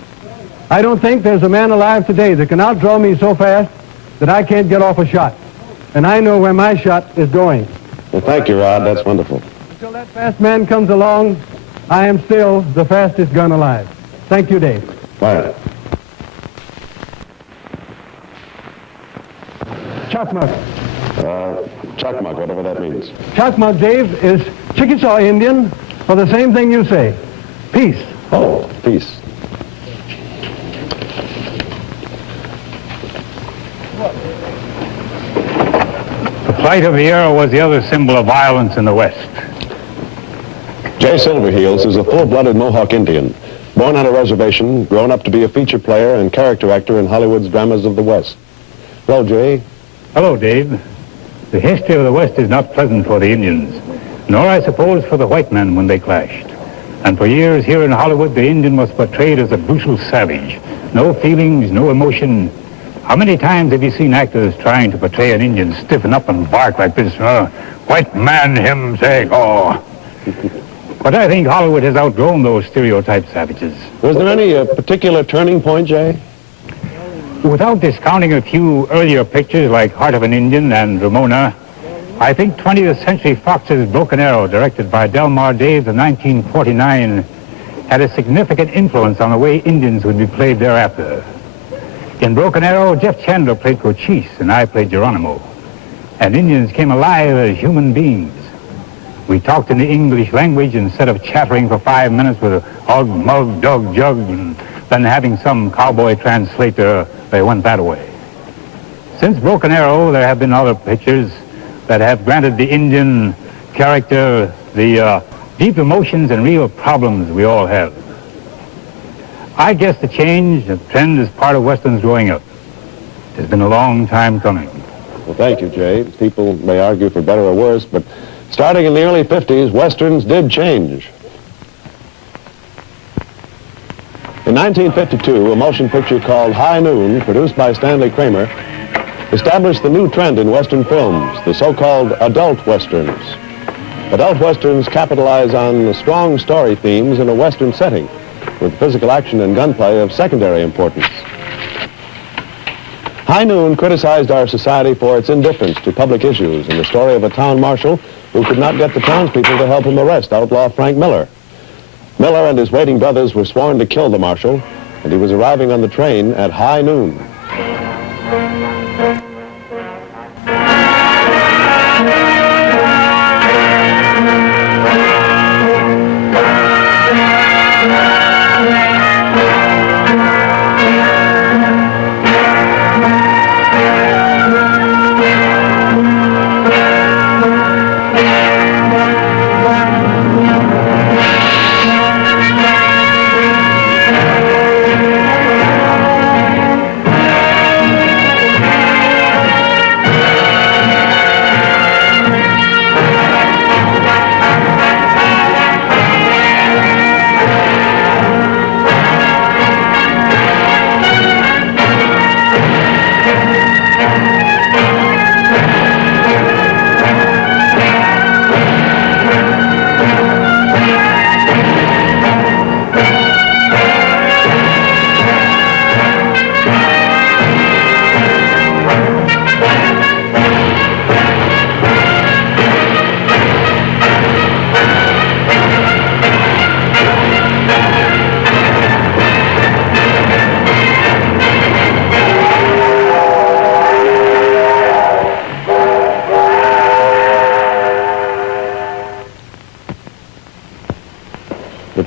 I don't think there's a man alive today that can outdraw me so fast that I can't get off a shot. And I know where my shot is going. Well, thank you, Rod. That's wonderful. Until that fast man comes along, I am still the fastest gun alive. Thank you, Dave. Bye. Chakmak. Chakmak, whatever that means. Chakmak, Dave, is Chickasaw Indian for the same thing you say. Peace. Oh, peace. The flight of the arrow was the other symbol of violence in the West. Jay Silverheels is a full-blooded Mohawk Indian. Born on a reservation, grown up to be a feature player and character actor in Hollywood's dramas of the West. Hello, Jay. Hello, Dave. The history of the West is not pleasant for the Indians, nor, I suppose, for the white men when they clashed. And for years here in Hollywood, the Indian was portrayed as a brutal savage. No feelings, no emotion. How many times have you seen actors trying to portray an Indian stiffen up and bark like this? White man, him say, oh. But I think Hollywood has outgrown those stereotype savages. Was there any particular turning point, Jay? Without discounting a few earlier pictures like Heart of an Indian and Ramona, I think 20th Century Fox's Broken Arrow, directed by Delmar Daves in 1949, had a significant influence on the way Indians would be played thereafter. In Broken Arrow, Jeff Chandler played Cochise and I played Geronimo. And Indians came alive as human beings. We talked in the English language instead of chattering for 5 minutes with a hug, mug, dug, jug, and then having some cowboy translator. They went that way. Since Broken Arrow, there have been other pictures that have granted the Indian character the deep emotions and real problems we all have. I guess the change, the trend is part of Westerns growing up. It's been a long time coming. Well, thank you, Jay. People may argue for better or worse, but starting in the early 50s, Westerns did change. In 1952, a motion picture called High Noon, produced by Stanley Kramer, established the new trend in Western films, the so-called adult Westerns. Adult Westerns capitalize on strong story themes in a Western setting, with physical action and gunplay of secondary importance. High Noon criticized our society for its indifference to public issues in the story of a town marshal who could not get the townspeople to help him arrest outlaw Frank Miller. Miller and his waiting brothers were sworn to kill the marshal, and he was arriving on the train at high noon.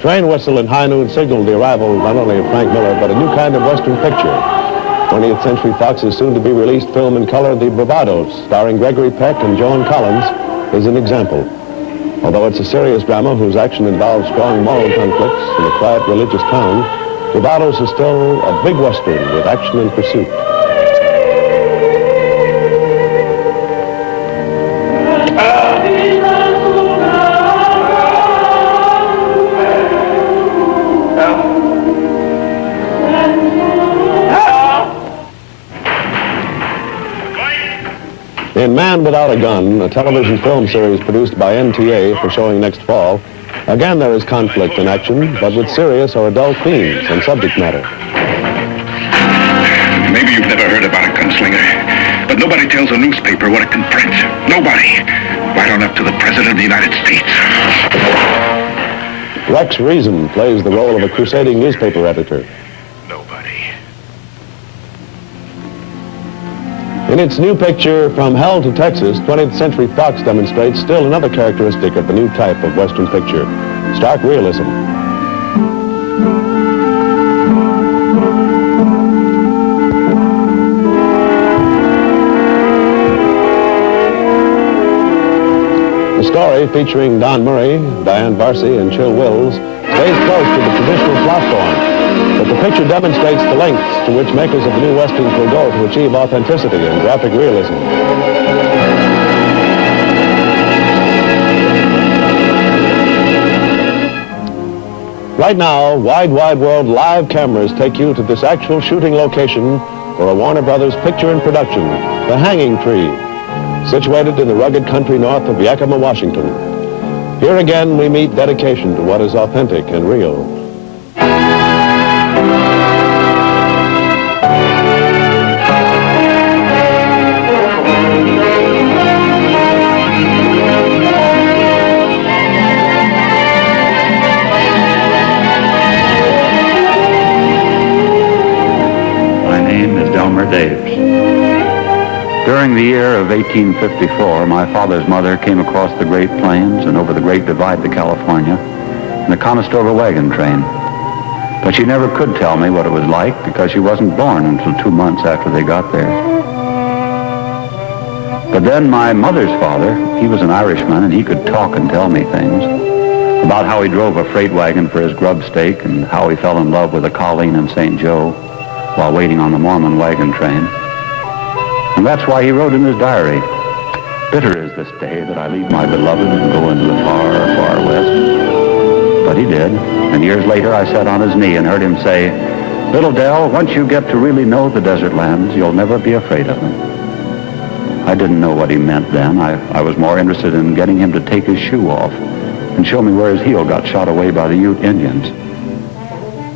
train whistle in high noon signaled the arrival not only of Frank Miller, but a new kind of Western picture. 20th Century Fox's soon-to-be-released film in color, The Bravados, starring Gregory Peck and Joan Collins, is an example. Although it's a serious drama whose action involves strong moral conflicts in a quiet religious town, Bravados is still a big Western with action and pursuit. In Man Without a Gun, a television film series produced by NTA for showing next fall, again there is conflict in action, but with serious or adult themes and subject matter. Maybe you've never heard about a gunslinger, but nobody tells a newspaper what it can print. Nobody. Right on up to the President of the United States. Rex Reason plays the role of a crusading newspaper editor. In its new picture, From Hell to Texas, 20th Century Fox demonstrates still another characteristic of the new type of Western picture, stark realism. The story, featuring Don Murray, Diane Barcy, and Chill Wills, stays close to the traditional plot form. But the picture demonstrates the lengths to which makers of the new Westerns will go to achieve authenticity and graphic realism. Right now, Wide Wide World live cameras take you to this actual shooting location for a Warner Brothers picture in production, The Hanging Tree, situated in the rugged country north of Yakima, Washington. Here again, we meet dedication to what is authentic and real. During the year of 1854, my father's mother came across the Great Plains and over the Great Divide to California in a Conestoga wagon train. But she never could tell me what it was like because she wasn't born until 2 months after they got there. But then my mother's father, he was an Irishman, and he could talk and tell me things about how he drove a freight wagon for his grub stake and how he fell in love with a Colleen in St. Joe while waiting on the Mormon wagon train. And that's why he wrote in his diary, "Bitter is this day that I leave my beloved and go into the far, far west." But he did, and years later I sat on his knee and heard him say, "Little Dell, once you get to really know the desert lands, you'll never be afraid of them." I didn't know what he meant then. I was more interested in getting him to take his shoe off and show me where his heel got shot away by the Ute Indians.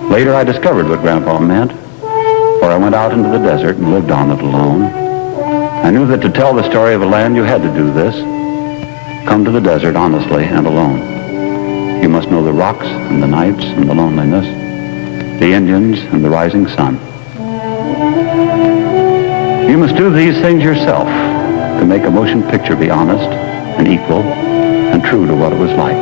Later I discovered what Grandpa meant, for I went out into the desert and lived on it alone. I knew that to tell the story of a land you had to do this. Come to the desert honestly and alone. You must know the rocks and the nights and the loneliness, the Indians and the rising sun. You must do these things yourself to make a motion picture be honest and equal and true to what it was like.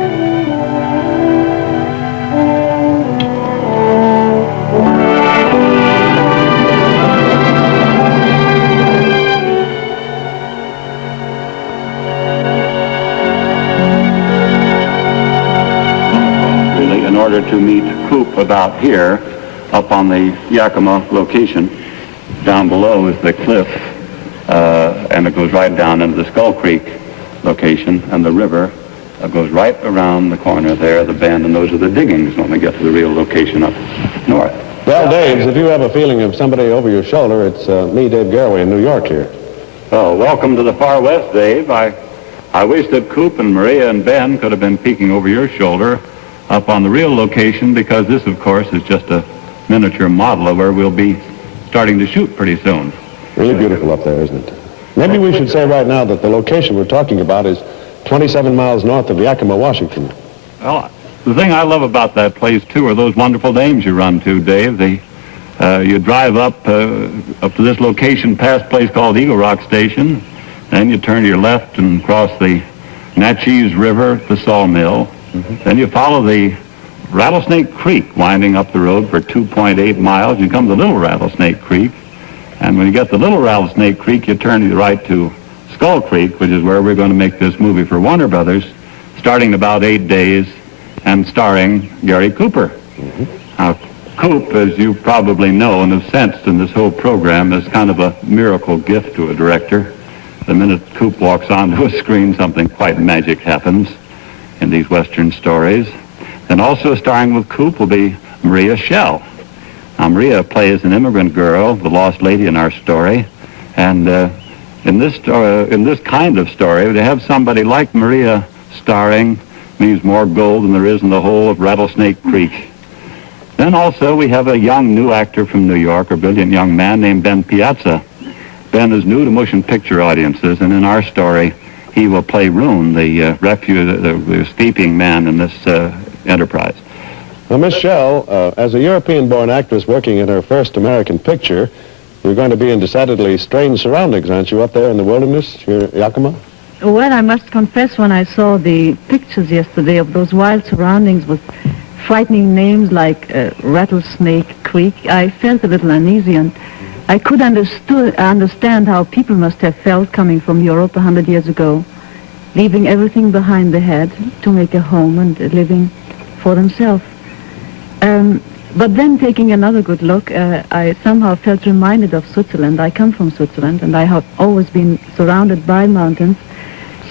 To meet Coop about here, up on the Yakima location. Down below is the cliff, and it goes right down into the Skull Creek location, and the river goes right around the corner there, the bend, and those are the diggings when we get to the real location up north. Well, Dave, if you have a feeling of somebody over your shoulder, it's me, Dave Garroway, in New York here. Oh, welcome to the far west, Dave. I wish that Coop and Maria and Ben could have been peeking over your shoulder up on the real location, because this, of course, is just a miniature model of where we'll be starting to shoot pretty soon. Really beautiful up there, isn't it? Maybe we should say right now that the location we're talking about is 27 miles north of Yakima, Washington. Well, the thing I love about that place, too, are those wonderful names you run to, Dave. You drive up to this location past a place called Eagle Rock Station, then you turn to your left and cross the Natchez River, the sawmill. Then you follow the Rattlesnake Creek winding up the road for 2.8 miles. You come to Little Rattlesnake Creek, and when you get to Little Rattlesnake Creek, you turn to the right to Skull Creek, which is where we're going to make this movie for Warner Brothers, starting in about 8 days and starring Gary Cooper. Now, Coop, as you probably know and have sensed in this whole program, is kind of a miracle gift to a director. The minute Coop walks onto a screen, something quite magic happens in these Western stories. And also starring with Coop will be Maria Schell. Now, Maria plays an immigrant girl, the lost lady in our story, and in this kind of story, to have somebody like Maria starring means more gold than there is in the whole of Rattlesnake Creek. Then also we have a young new actor from New York, a brilliant young man named Ben Piazza. Ben is new to motion picture audiences, and in our story, he will play Rune, the escaping man in this enterprise. Well, Miss Schell, as a European-born actress working in her first American picture, you're going to be in decidedly strange surroundings, aren't you, up there in the wilderness, here at Yakima? Well, I must confess, when I saw the pictures yesterday of those wild surroundings with frightening names like Rattlesnake Creek, I felt a little uneasy, and I could understand how people must have felt coming from Europe 100 years ago, leaving everything behind the head to make a home and a living for themselves. But then taking another good look, I somehow felt reminded of Switzerland. I come from Switzerland, and I have always been surrounded by mountains,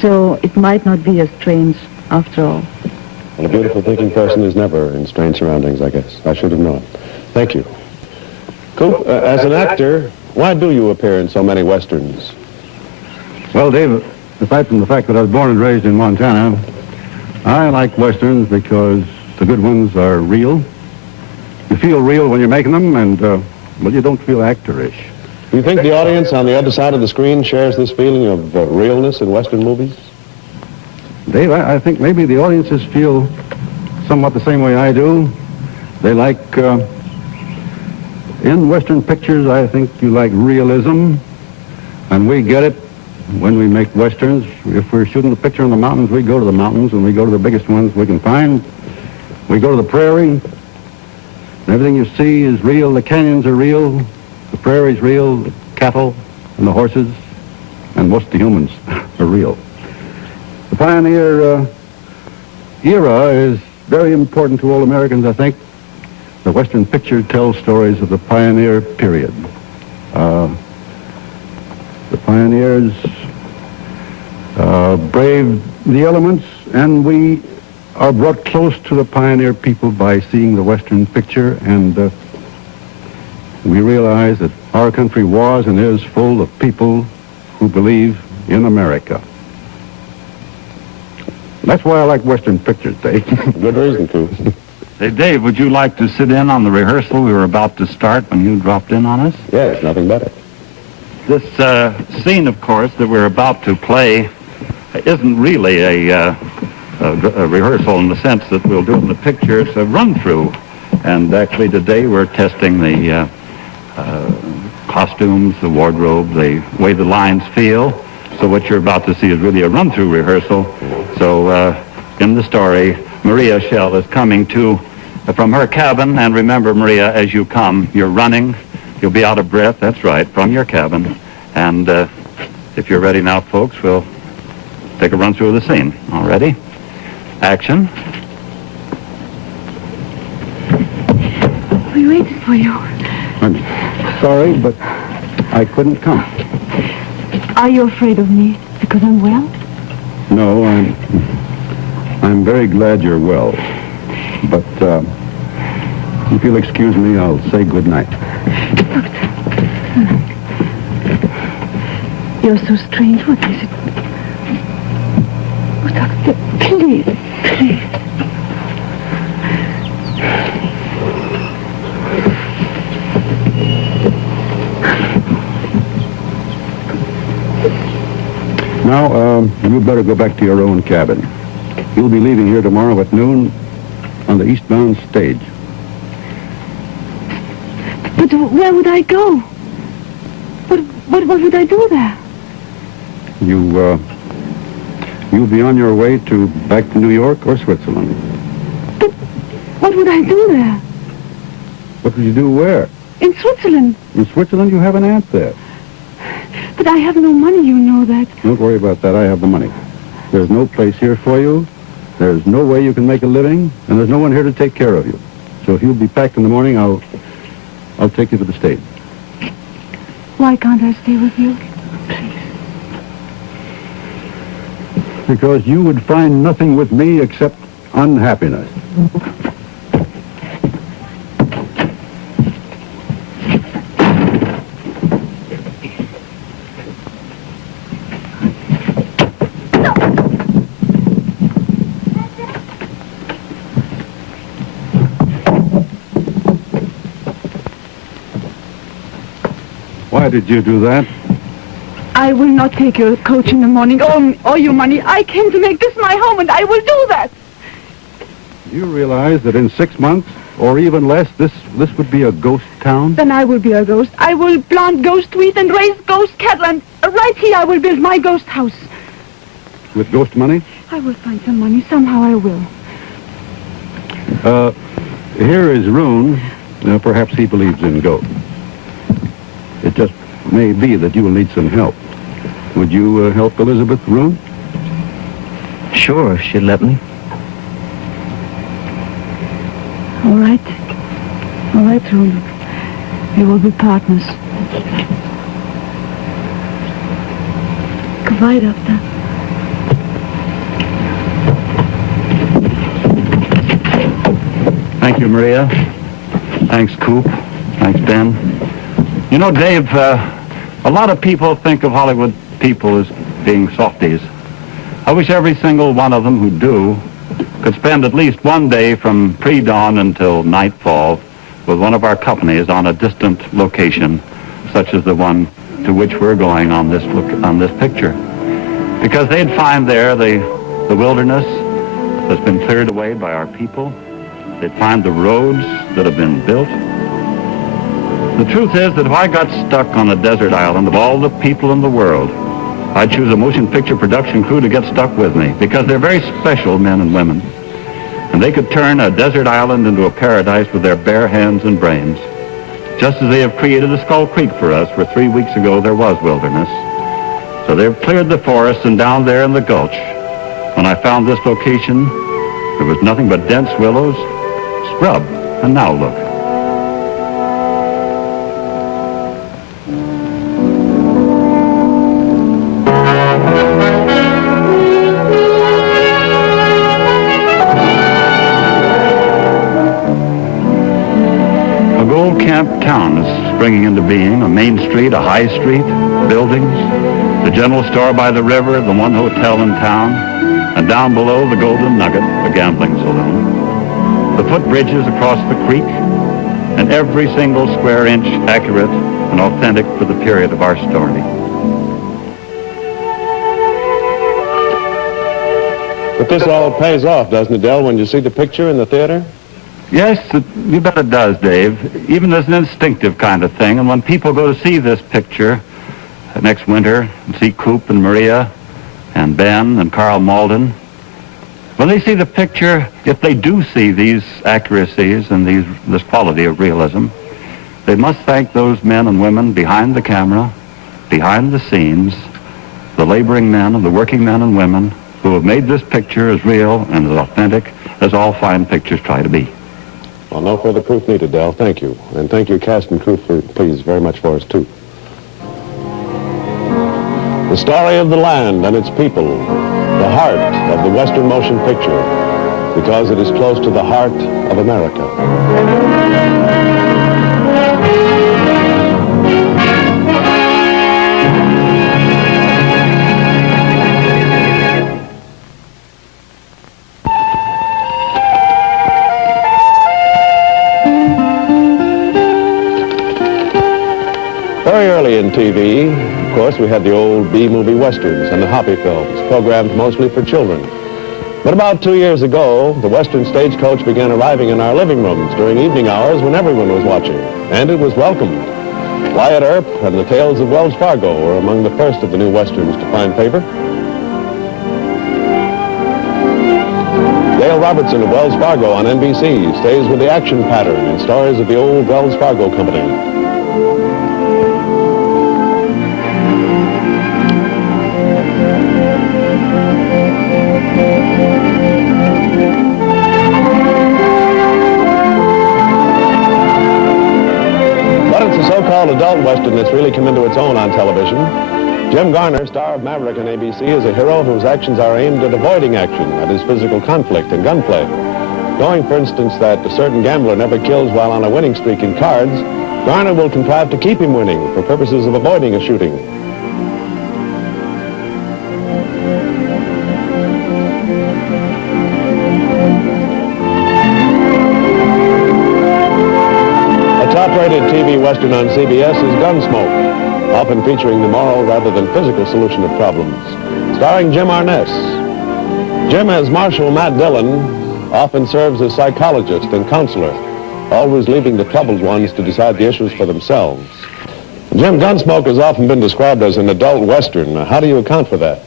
so it might not be as strange after all. Well, a beautiful thinking person is never in strange surroundings, I guess. I should have known. Thank you. Coop, as an actor, why do you appear in so many Westerns? Well, Dave, aside from the fact that I was born and raised in Montana, I like Westerns because the good ones are real. You feel real when you're making them, and, well, you don't feel actorish. Do you think the audience on the other side of the screen shares this feeling of realness in Western movies? Dave, I think maybe the audiences feel somewhat the same way I do. They like, in Western pictures, I think you like realism, and we get it when we make Westerns. If we're shooting a picture in the mountains, we go to the mountains, and we go to the biggest ones we can find. We go to the prairie. Everything you see is real. The canyons are real. The prairie's real. The cattle and the horses and most of the humans are real. The pioneer era is very important to all Americans, I think. The Western picture tells stories of the pioneer period. The pioneers braved the elements, and we are brought close to the pioneer people by seeing the Western picture, and we realize that our country was and is full of people who believe in America. That's why I like Western pictures, Dave. Good reason, Coop. Hey, Dave, would you like to sit in on the rehearsal we were about to start when you dropped in on us? Yes, nothing better. This scene, of course, that we're about to play isn't really a rehearsal in the sense that we'll do it in the picture. It's a run-through. And actually today we're testing the costumes, the wardrobe, the way the lines feel. So what you're about to see is really a run-through rehearsal. So in the story, Maria Schell is coming from her cabin. And remember, Maria, as you come, you're running. You'll be out of breath, that's right, from your cabin. And if you're ready now, folks, we'll take a run-through of the scene. All ready? Action. We waited for you. I'm sorry, but I couldn't come. Are you afraid of me because I'm well? No, I'm very glad you're well. But if you'll excuse me, I'll say good night. You're so strange. What is it? Oh, Doctor, please, please. Now, you'd better go back to your own cabin. You'll be leaving here tomorrow at noon on the eastbound stage. But where would I go? What would I do there? You'll be on your way back to New York or Switzerland. But What would I do there? What would you do where? In Switzerland. In Switzerland, you have an aunt there. But I have no money, you know that. Don't worry about that. I have the money. There's no place here for you. There's no way you can make a living, and there's no one here to take care of you. So if you'll be packed in the morning, I'll take you to the States. Why can't I stay with you? Because you would find nothing with me except unhappiness. Why did you do that? I will not take your coach in the morning or your money. I came to make this my home, and I will do that. You realize that in 6 months, or even less, this would be a ghost town? Then I will be a ghost. I will plant ghost wheat and raise ghost cattle, and right here I will build my ghost house. With ghost money? I will find some money. Somehow I will. Here is Roon. Perhaps he believes in ghosts. It just may be that you will need some help. Would you help Elizabeth, Roon? Sure, if she'd let me. All right. All right, Roon. We will be partners. Goodbye, Doctor. Thank you, Maria. Thanks, Coop. Thanks, Ben. You know, Dave, a lot of people think of Hollywood people as being softies. I wish every single one of them who do could spend at least one day from pre-dawn until nightfall with one of our companies on a distant location, such as the one to which we're going on this picture. Because they'd find there the wilderness that's been cleared away by our people. They'd find the roads that have been built. The truth is that if I got stuck on a desert island of all the people in the world, I'd choose a motion picture production crew to get stuck with me, because they're very special men and women. And they could turn a desert island into a paradise with their bare hands and brains. Just as they have created a Skull Creek for us, where 3 weeks ago there was wilderness. So they've cleared the forest, and down there in the gulch, when I found this location, there was nothing but dense willows, scrub, and now look. Town is springing into being, a main street, a high street, buildings, the general store by the river, the one hotel in town, and down below the Golden Nugget, a gambling saloon, the footbridges across the creek, and every single square inch accurate and authentic for the period of our story. But this all pays off, doesn't it, Del, when you see the picture in the theater? Yes, you bet it does, Dave. Even as an instinctive kind of thing. And when people go to see this picture next winter and see Coop and Maria and Ben and Carl Malden, when they see the picture, if they do see these accuracies and this quality of realism, they must thank those men and women behind the camera, behind the scenes, the laboring men and the working men and women who have made this picture as real and as authentic as all fine pictures try to be. Well, no further proof needed, Del. Thank you. And thank you, cast and crew, please, very much for us, too. The story of the land and its people, the heart of the Western motion picture, because it is close to the heart of America. Very early in TV, of course, we had the old B-movie westerns and the Hoppy films, programmed mostly for children. But about 2 years ago, the Western stagecoach began arriving in our living rooms during evening hours when everyone was watching, and it was welcomed. Wyatt Earp and the Tales of Wells Fargo were among the first of the new westerns to find favor. Dale Robertson of Wells Fargo on NBC stays with the action pattern in stories of the old Wells Fargo Company. But it's a so-called adult Western that's really come into its own on television. Jim Garner, star of Maverick on ABC, is a hero whose actions are aimed at avoiding action, that is physical conflict and gunplay. Knowing, for instance, that a certain gambler never kills while on a winning streak in cards, Garner will contrive to keep him winning for purposes of avoiding a shooting. A top-rated TV Western on CBS is Gunsmoke, often featuring the moral rather than physical solution of problems. Starring Jim Arness. Jim, as Marshal Matt Dillon, often serves as psychologist and counselor, always leaving the troubled ones to decide the issues for themselves. Jim, Gunsmoke has often been described as an adult Western. How do you account for that?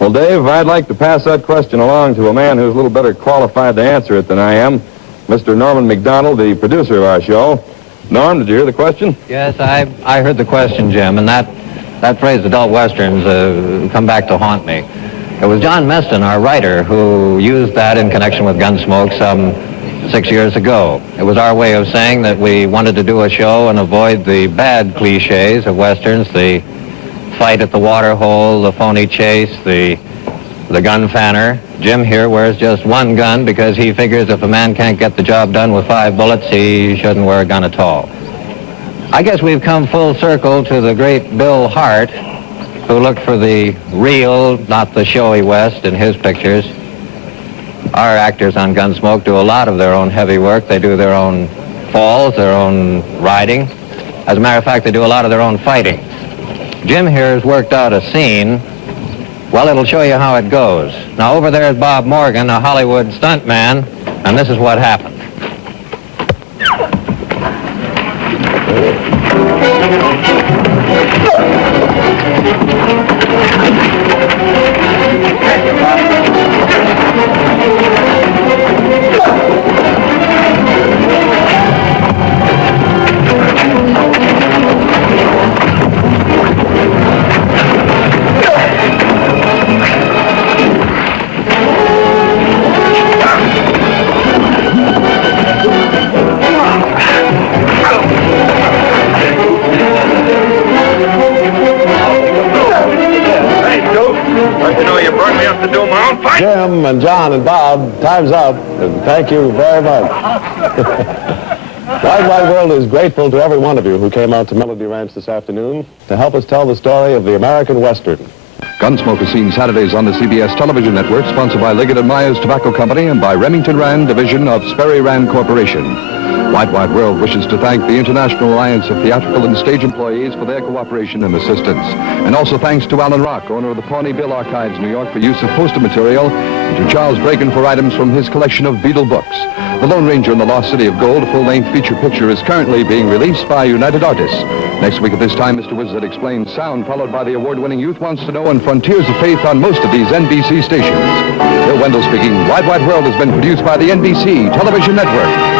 Well, Dave, I'd like to pass that question along to a man who's a little better qualified to answer it than I am, Mr. Norman McDonald, the producer of our show. Norm, did you hear the question? Yes, I heard the question, Jim, and that phrase, adult westerns, come back to haunt me. It was John Meston, our writer, who used that in connection with Gunsmoke some 6 years ago. It was our way of saying that we wanted to do a show and avoid the bad cliches of westerns, the fight at the water hole, the phony chase, the gun fanner. Jim here wears just one gun because he figures if a man can't get the job done with 5 bullets, he shouldn't wear a gun at all. I guess we've come full circle to the great Bill Hart, who looked for the real, not the showy West in his pictures. Our actors on Gunsmoke do a lot of their own heavy work. They do their own falls, their own riding. As a matter of fact, they do a lot of their own fighting. Jim here has worked out a scene. Well, it'll show you how it goes. Now, over there is Bob Morgan, a Hollywood stuntman, and this is what happened. Jim and John and Bob, time's up, and thank you very much. Wide Wide World is grateful to every one of you who came out to Melody Ranch this afternoon to help us tell the story of the American Western. Gunsmoke is seen Saturdays on the CBS television network, sponsored by Liggett & Myers Tobacco Company and by Remington Rand, division of Sperry Rand Corporation. Wide Wide World wishes to thank the International Alliance of Theatrical and Stage Employees for their cooperation and assistance. And also thanks to Alan Rock, owner of the Pawnee Bill Archives, New York, for use of poster material, and to Charles Bragan for items from his collection of Beatle books. The Lone Ranger and the Lost City of Gold, a full-length feature picture, is currently being released by United Artists. Next week at this time, Mr. Wizard explains sound, followed by the award-winning Youth Wants to Know and Frontiers of Faith on most of these NBC stations. Bill Wendell speaking. Wide Wide World has been produced by the NBC Television Network.